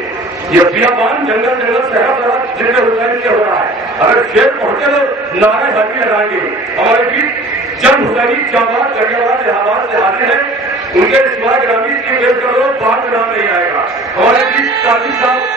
یہ بیابان جنگل جنگل صحرا جنگل حسین سے ہو رہا ہے. اگر شیر پہنچے تو نعرے حاضری لگائیں گے. ہمارے بیچ جنگ حسینی جامعات غریبات لحاظ سے حاضر ہیں. ان کے سوا گرامی کی ویٹ کر لو، بعد نام نہیں آئے گا. ہمارے بیچ قاضی صاحب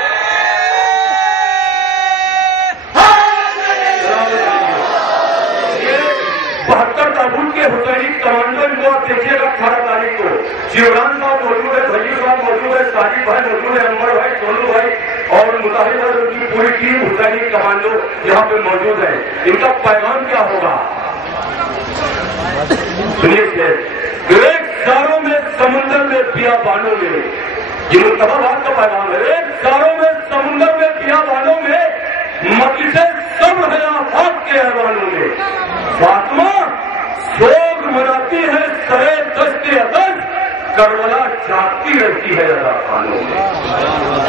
72 تابوت کے حسینی کمانڈو ان کو آپ دیکھیے گا. 18 تاریخ کو جیوران صاحب موجود ہے، بھائی صاحب موجود ہے، ساجد بھائی موجود ہے، عمر بھائی، سونو بھائی اور مظاہر اور ان کی پوری ٹیم حسینی کمانڈو یہاں پہ موجود ہے. ان کا پیغام کیا ہوگا سنیے. ایک ساروں میں، سمندر میں، بیابانوں میں. یہ مصطفیٰ بات کا پیغام ہے. ایک ساروں میں، سمندر میں، بیابانوں میں، مجلسیں سب ہے آفات کے ایوانوں میں. فاطمہ سوگ مناتی ہے سرے دشت عدد، کربلا جاگتی رہتی ہے ادا خانوں میں.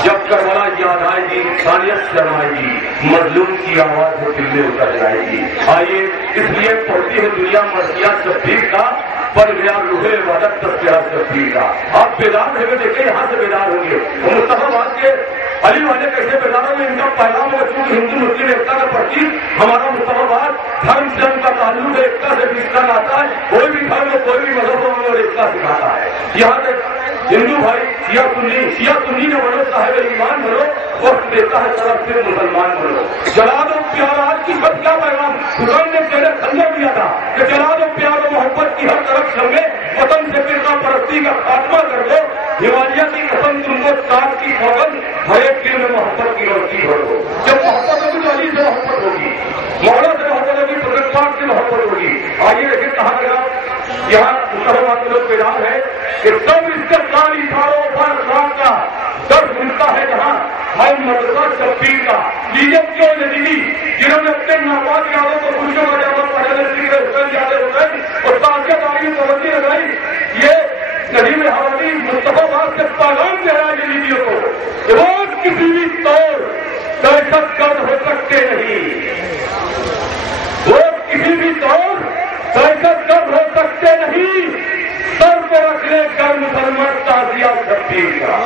جب کربلا یاد آئے گی، انسانیت شرمائے گی، مظلوم کی آواز وہ دل میں اتر جائے گی. آئیے اس لیے پڑھتی ہے دنیا مرثیات شبیر کا، پر گیا روحے عبادت تذکرہ شبیر کا. آپ بیدار ہوئے دیکھیں، یہاں سے بیدار ہوں گے. مصطفیٰ بات کے علی والے کیسے بیداروں میں ان کا پیغام ہے کیونکہ ہندو مسلم ایکتا کا پرتیک ہمارا مستقبل دھرم سے ان کا تعلق ہے، ایکتا سے بیچنا آتا ہے، کوئی بھی دھرم ہو کوئی بھی مذہب ہو اور ایکتا سکھاتا ہے. یہاں تک ہندو بھائی شیعہ سنی نے بنو صاحب ایمان بنو وقت دیتا ہے طرف سے مسلمان بنو. جلا دو پیار آج کی سب کیا پیغام حسین نے پہلے خنجر دیا تھا کہ جلا دو پیار و محبت کی ہر طرف شمے وطن سے فرقہ پرستی کا خاتمہ کر دو. ہمالیہ کی قسم تم کو تاج کی سوگند ہر ایک دل میں محبت کی روشنی بھر دو. جب محبت ہوگی تو علی سے محبت ہوگی، مولا سے محبت ہوگی، پروفیسر پاک سے محبت ہوگی. آئیے دیکھیں کہا گیا یہاں مسلمان لوگ بیان ہے کہ سب استقلال اشاروں پر خان کا درد ملتا ہے جہاں ہم مدرسہ شبیر کا لیجب کیوں زندگی جنہوں نے اپنے ناپاک یادوں کو خوشیوں کا جواب پہلے ذکر حسین یاد حسین اور تعزیت آئی توجہ لگائی. یہ ندیم حوالی مصطفیٰ باد سے پیغام دے رہا ہے جدیدیوں کو روز کسی بھی طور دہشت گرد ہو سکتے نہیں، روز کسی بھی طور دہشت گرد ہو سکتے نہیں. سر پہ رکھنے کر مسلمان تعزیہ شبیر کا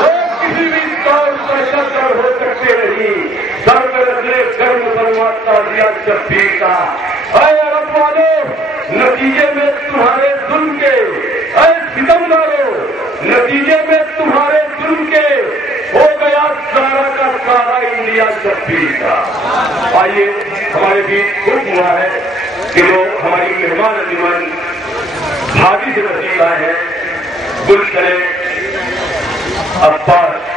روز کسی بھی طور دہشت گرد ہو سکتے نہیں. سر پہ رکھنے کر مسلمان تعزیہ شبیر کا. اے عرب والوں نتیجے میں تمہارے ظلم کے، اے ستم دارو نتیجے میں تمہارے ظلم کے ہو گیا سارا کا سارا انڈیا شبیر کا. آئیے ہمارے بیچ حکم ہوا ہے کہ وہ ہماری مہمان انجمن بھابھی سے تشریف آئے ہیں گلشن عباس.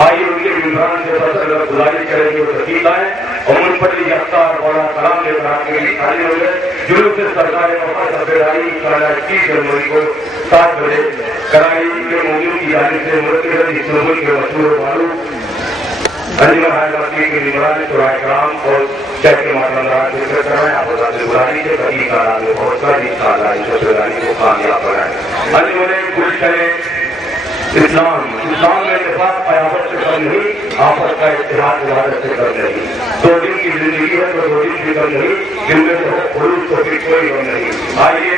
آئیے ان کے ممبران سے بس اگر گزارش کریں گے وہ تشریف آئے اور ان پر یکتار بڑا کلام لے کر آپ کے لیے حاضر ہو گئے. جلوس سے سرکار سفیدائی 30 جنوری کو 7 بجے کرائی کے مومنوں کی جانب سے مرتبہ اسلام کے مشہور معروف انجمن حاج وسیع کے ممبران شورائے کرام اور شیخ کے معتمدان سے کر رہے ہیں. آپ بتاتے گزاری سے کبھی کارا میں بہت ساری انشاءاللہ اس سفیدائی کو کامیاب بنائیں. انجمن گلشن اسلام میں اتفاق قیامت سے کم نہیں، آپس کا اتحاد عبادت سے کم نہیں. 2 دن کی زندگی ہے تو 2 دن بھی کم نہیں، جن میں سے خلوص تو پھر کوئی کم نہیں. آئیے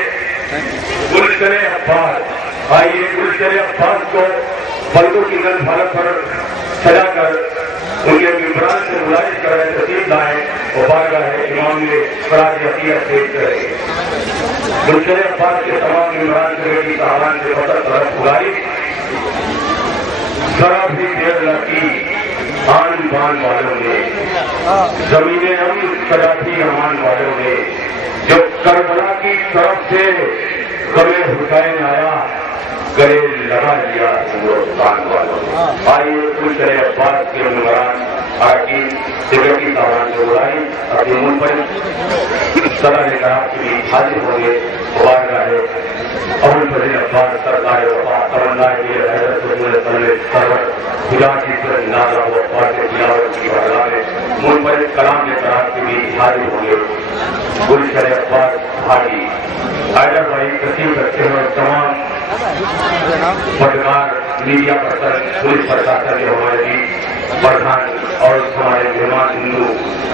گلشن عباس، آئیے گلشن عباس کو پلکوں کی گل بھارت پر سجا کر ان کے ممبران سے گزارش کر رہے تشریف لائیں اور بارگاہ امام میں فراغ عقیدت پیش کریں. گلشن عباس کے تمام ممبران سے بیٹی صاحبان سے فطر طرف گزارش ذرا بھی دیر لگی آن بان والوں نے، زمینیں ہم سجا تھی امان والوں نے. جو کربلا کی طرف سے غم حسین آیا گلے لگا لیا ہندوستان والوں نے. آئیے گلشن عباس کے ممبران آرکی سیکرٹری صاحبان سے بلائی اپنے منہ پر صدر نگراں کے لیے حاضر ہوں گے. بارگاہ ابو فضل عباس سرکار وفا تمنا یہ حضرت رسول صلی سرور خدا کی پر نازا ہو اور سے تلاوت کی بارگاہ میں منہ پر کلام کے طرح کے لیے حاضر ہوں گے. گلشن عباس بھائی حیدر بھائی تشریف رکھتے ہیں اور تمام پترکار میڈیا پرسن پولیس پرشاسن کے ہمارے بیچ پردھان اور ہمارے مہمان ہندو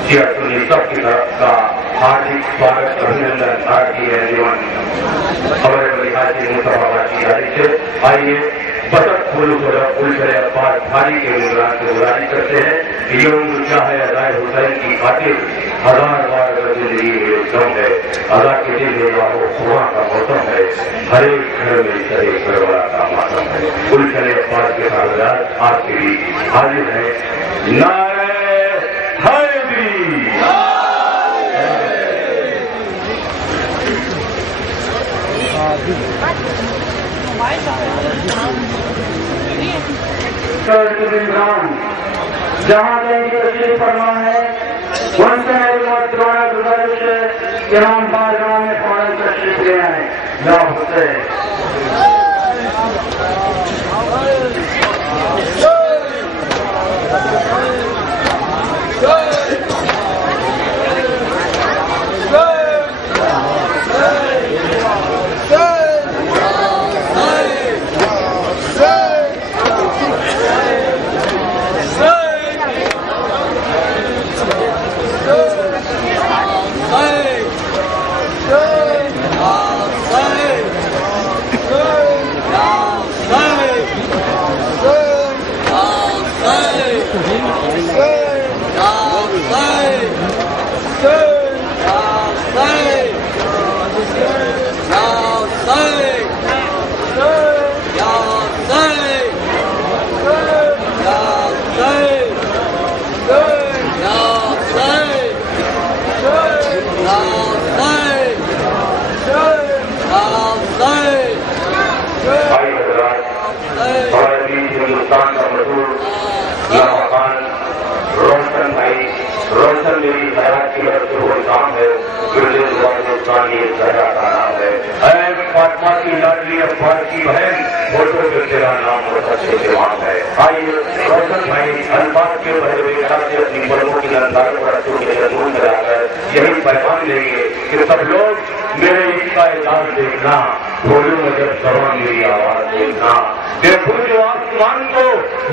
شیعہ سنی سب کی طرف کا ہاردک سواگت ابھینندن بھارتی انجمن خبر بلحاظ کی مصطفیٰ باد کی جانب سے. آئیے بسط گلشن عباس بھاری کے ممبران سے گزارش کرتے ہیں کہ یہ عمر کیا ہے ادائے حسین کی خاطر 1000 بار اگر زندگی میں دم ہے، ادا کے دل میں باہو خواہ کا موسم ہے، ہر ایک گھر میں شرے کربلا کا ماتم ہے. گلشن عباس کے کاغذات آپ کے لیے حاضر ہیں. نعرہ حیدری. جہاں کہیں کی تشریف فرما ہے ان سے میری محترمہ گزارش ہے کہ ہم بارگاہ میں فوراً تشریف لے آئیں. یا حسین ہندوستان کا مشہور لمحان روشن بھائی روشن میری حیات کی طرف سے وہ کام ہے جو ہندوستان یہ شہرا کا نام ہے. اے فاطمہ کی لاڈلی افغان کی بہن فوٹو پہ تیرا نام اور اچھے جوان ہے. آئیے روشن بھائی الفاظ کے پہلے سے اپنی پلوں کی نظاروں پر اچھوں کے ضرور کرا کر یہی پیغام دیں گے کہ سب لوگ میرے عشق کا اعلان دیکھنا, بولوں میں جب زبان میری آواز دیکھنا, دیکھو جو آسمان کو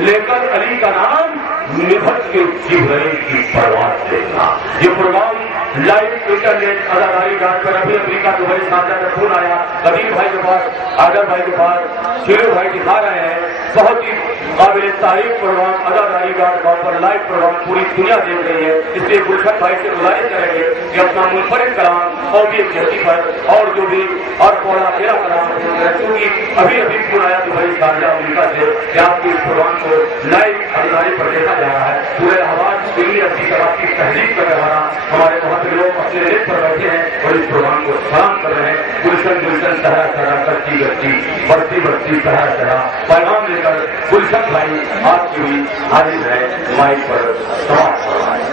لے کر علی کا نام نبھت کے جبریل کی پرواز دیکھنا. یہ پروگرام لائیو انٹرنیٹ اداکاری ڈاٹ پر ابھی امریکہ دبئی ساجا کا فون آیا قدیم بھائی کے پاس آگر بھائی کے پاس شیرو بھائی دکھا رہے ہیں. بہت ہی قابل تعریف پروگرام اداکاری ڈاٹ کام پر لائیو پروگرام پوری دنیا دیکھ رہی ہے. اس لیے گلشن بھائی سے گزارش کریں گے کہ اپنا منفرد کلام اور بھی جہتی پر اور جو بھی اور پورا تیرا کلام کیونکہ ابھی ابھی فون آیا دبئی ساجا امریکہ سے کہ آپ کی اس پروگرام کو لائیو اداکاری پر دیکھا جا رہا ہے. پورے آواز دلی اپنی طرح کی تحریر کر رہا ہمارے وہاں پہ لوگ اپنے ریٹ پر بیٹھے ہیں اور اس پروگرام کو سلام کر رہے ہیں. گلشن گلشن سہرا سہرا کرتی کرتی بڑھتی بڑھتی سہرا سہرا پیغام لے کر گلشن بھائی آپ کی بھی حاضر ہے مائک پر سماپت فرمائیں.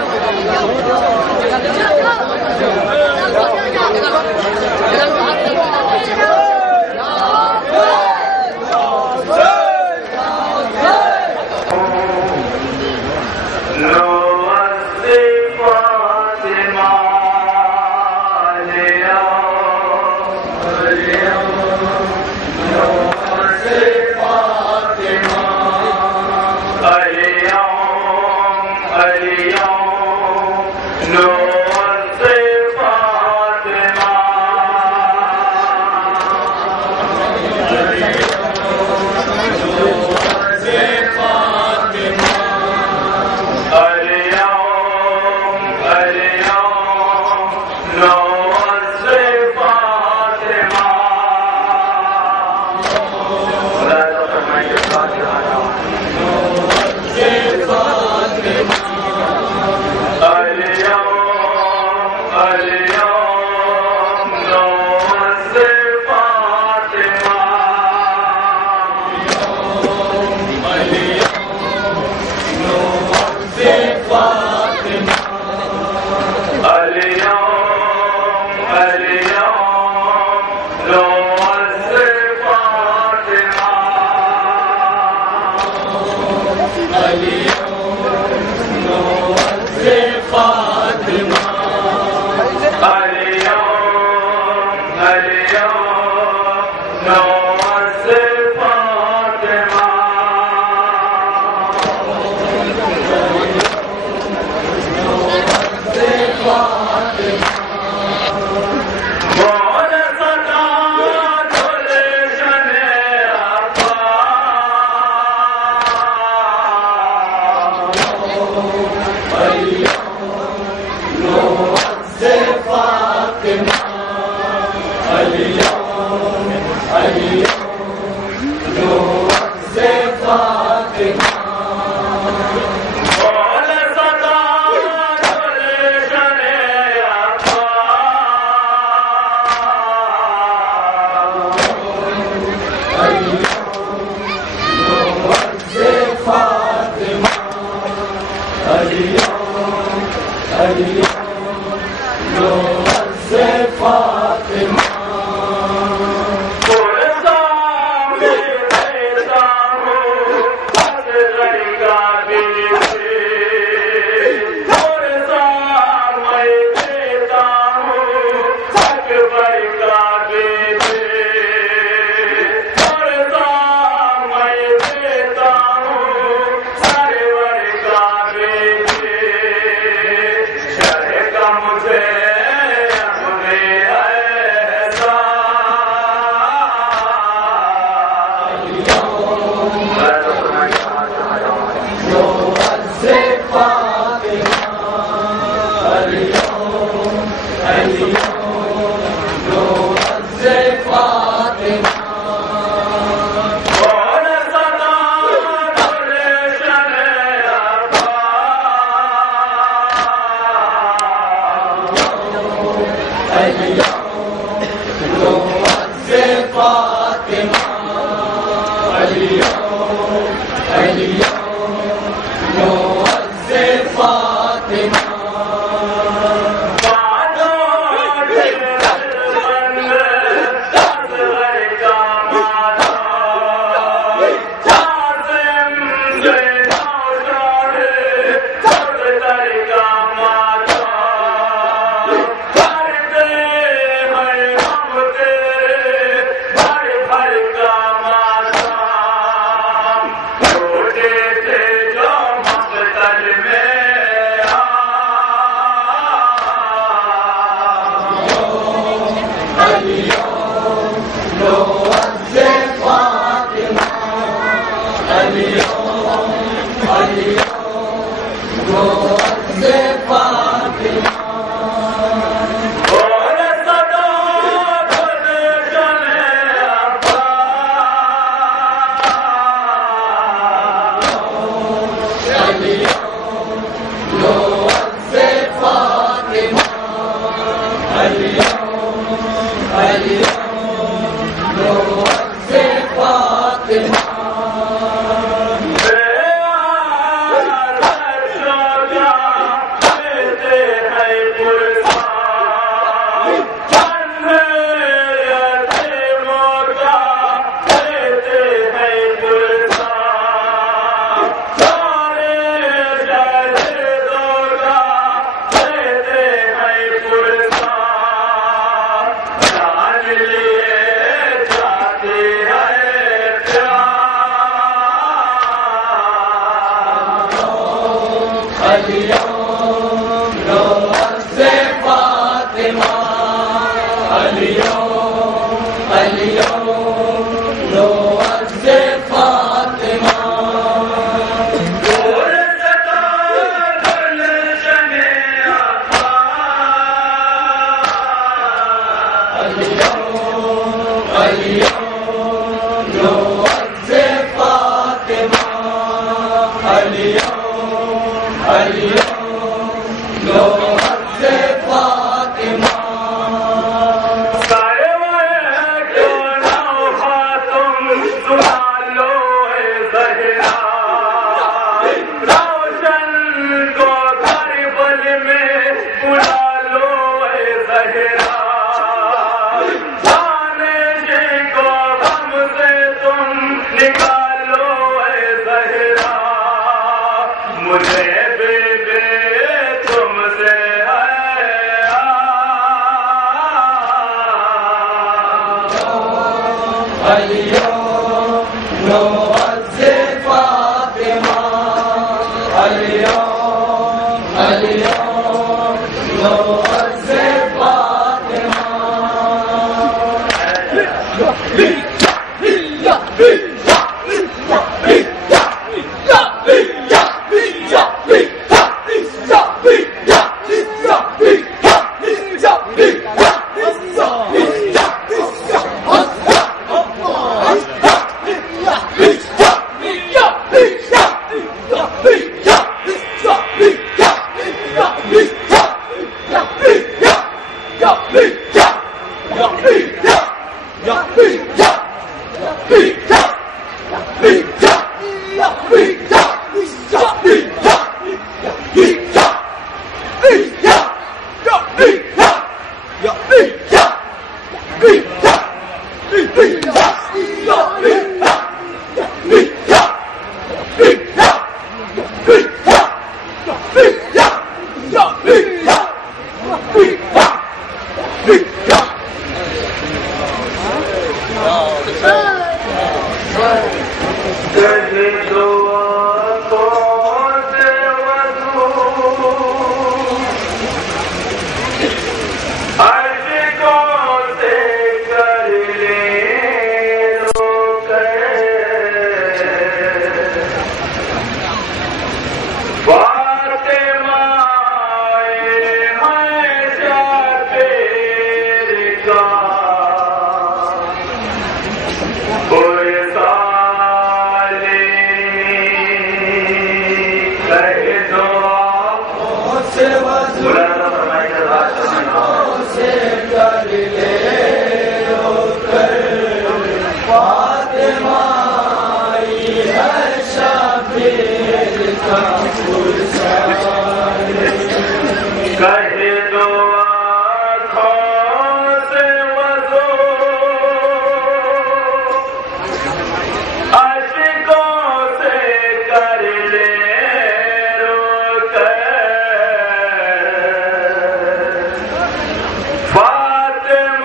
فاطمہ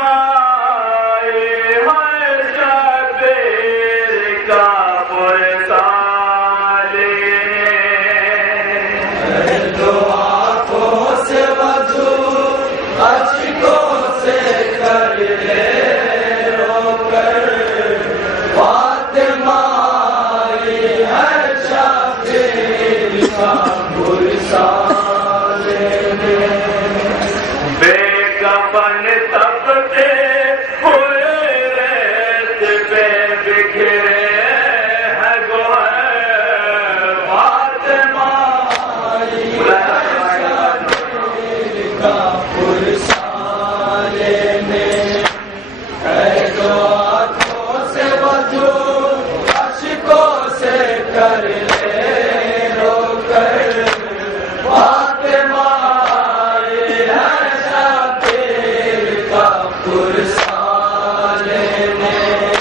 رابطے ہوئے ریت پہ بکھرے ہیں گوہر فاطمہ کا پرسالے میں ہے جو آنکھوں سے وضو اشکوں سے کر لے رو کر فاطمہ ہے شبیر کا پرسالے میں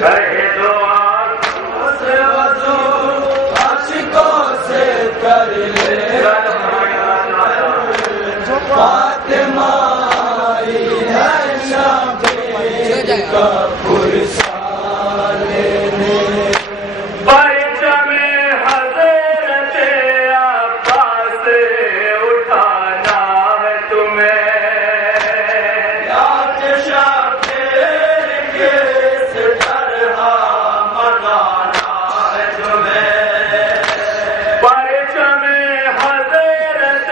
کہے دو آنکھوں سے وضو اشکوں سے کر لے فاطمہ ہے شبیر کا پرسالے میں پرچم حضرت عباس اٹھانا ہے تمہیں یاد شبیر کے اس طرح منانا ہے تمہیں پرچم حضرت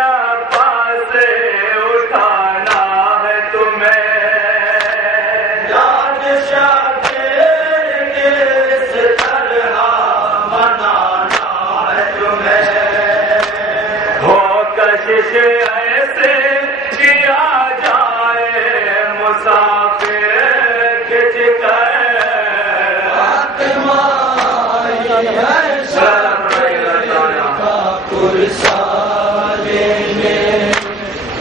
عباس اٹھانا ہے تمہیں یاد شبیر کے اس طرح منانا ہے تمہیں ہو کشش ایسے کیا جائے مسافر کھچ کر فاطمہ ہے شبیر کا پرسالے میں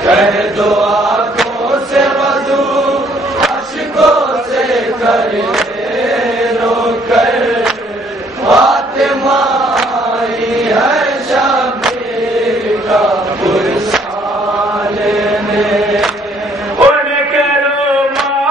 کہہ دو آنکھوں سے وضو اشکوں سے کر لے رو کر فاطمہ ہے شبیر کا پرسالے میں ان کے رومال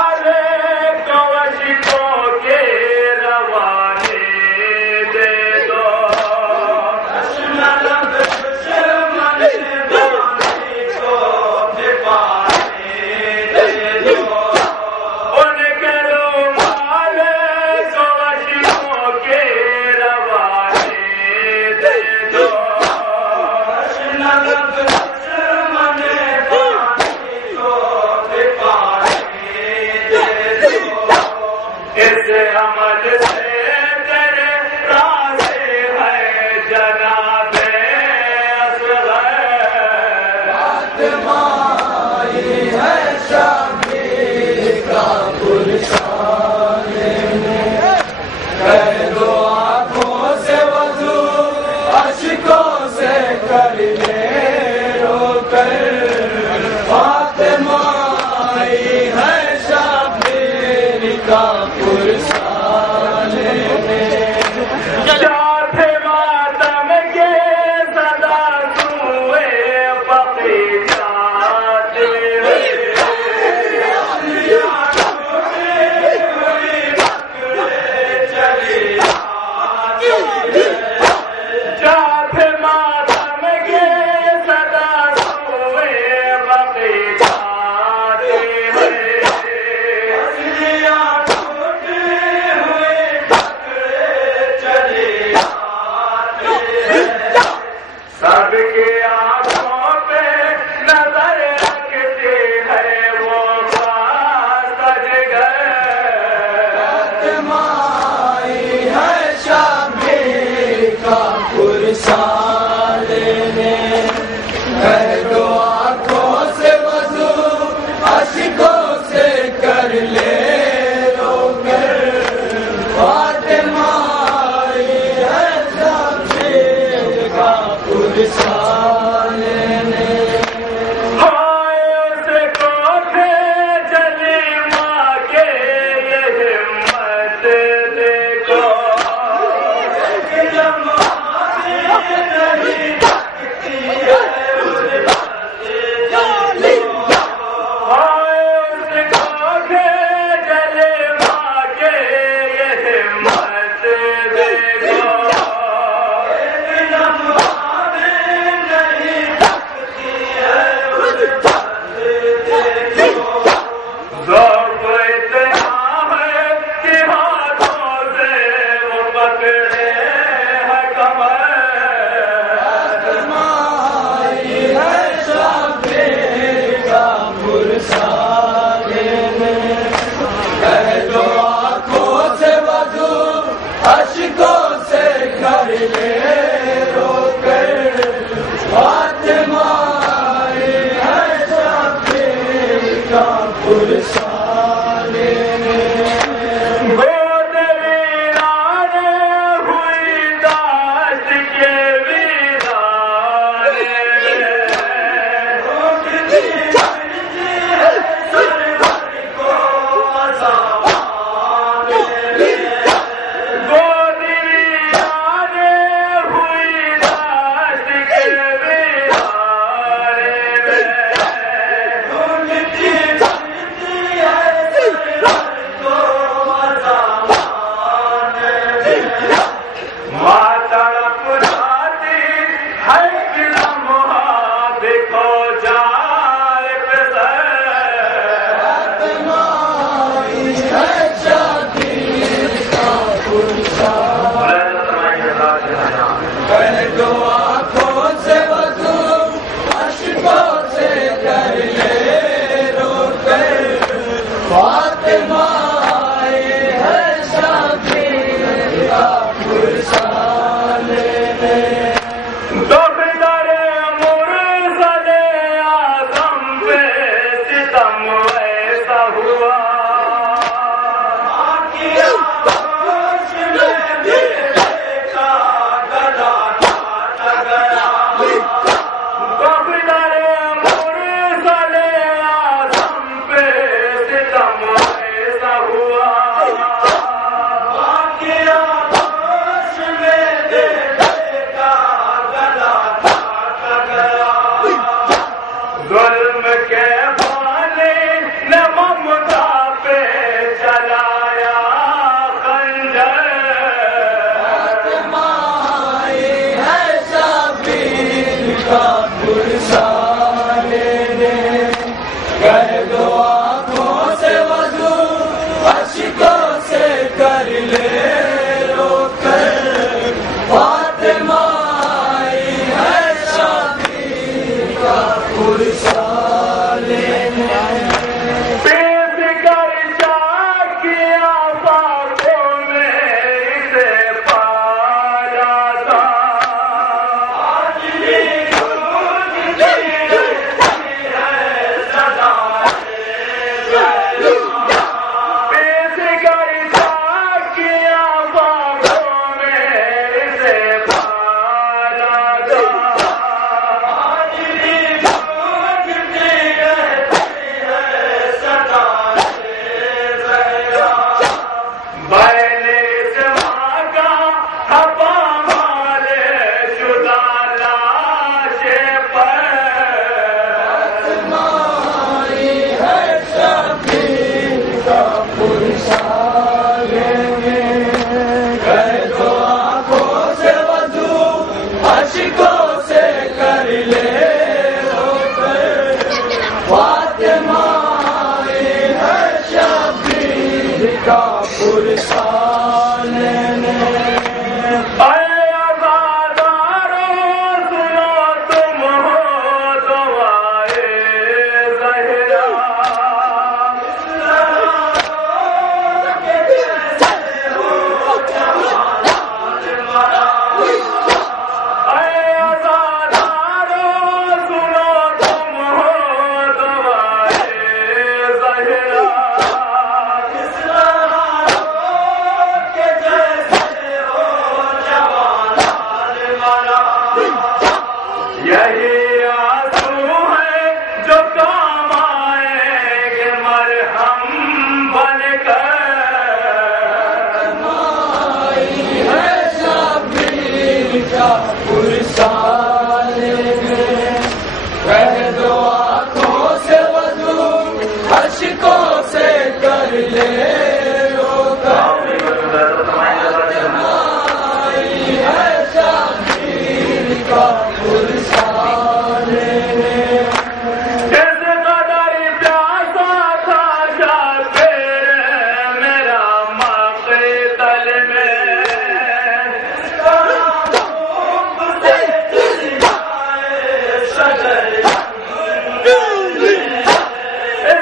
اس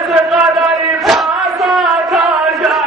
قدر پیاسا تھا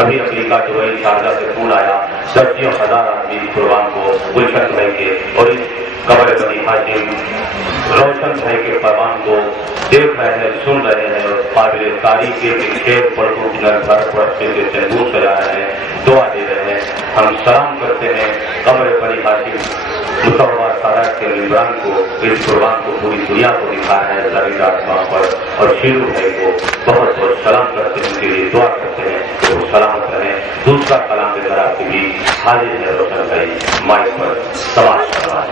ابھی امریکہ دبئی شارجہ سے فون آیا، دسیوں ہزار آدمی قربان کو گلشن بھائی کے اور اس قبر بنی ہاشم روشن بھائی کے پیغام کو دیکھ رہے ہیں، سن رہے ہیں اور قابل تاریخ کے شیر پڑھوں کی گھر پر اچھے سے سندور سجا رہے ہیں، دعا دے رہے ہیں۔ ہم سلام کرتے ہیں قبر بنی ہاشم مصور سادات کے عمران کو، اس قربان کو پوری دنیا کو دکھا رہے ہیں زمین آسمان پر، اور شیرو بھائی کو بہت بہت سلام کرتے ہیں، ان کے لیے دعا کرتے ہیں کہ وہ سلامت رہیں۔ دوسرا کلام کے ذرا کے بھی حاضر ہے روشن بھائی، مائک پر سماج کروا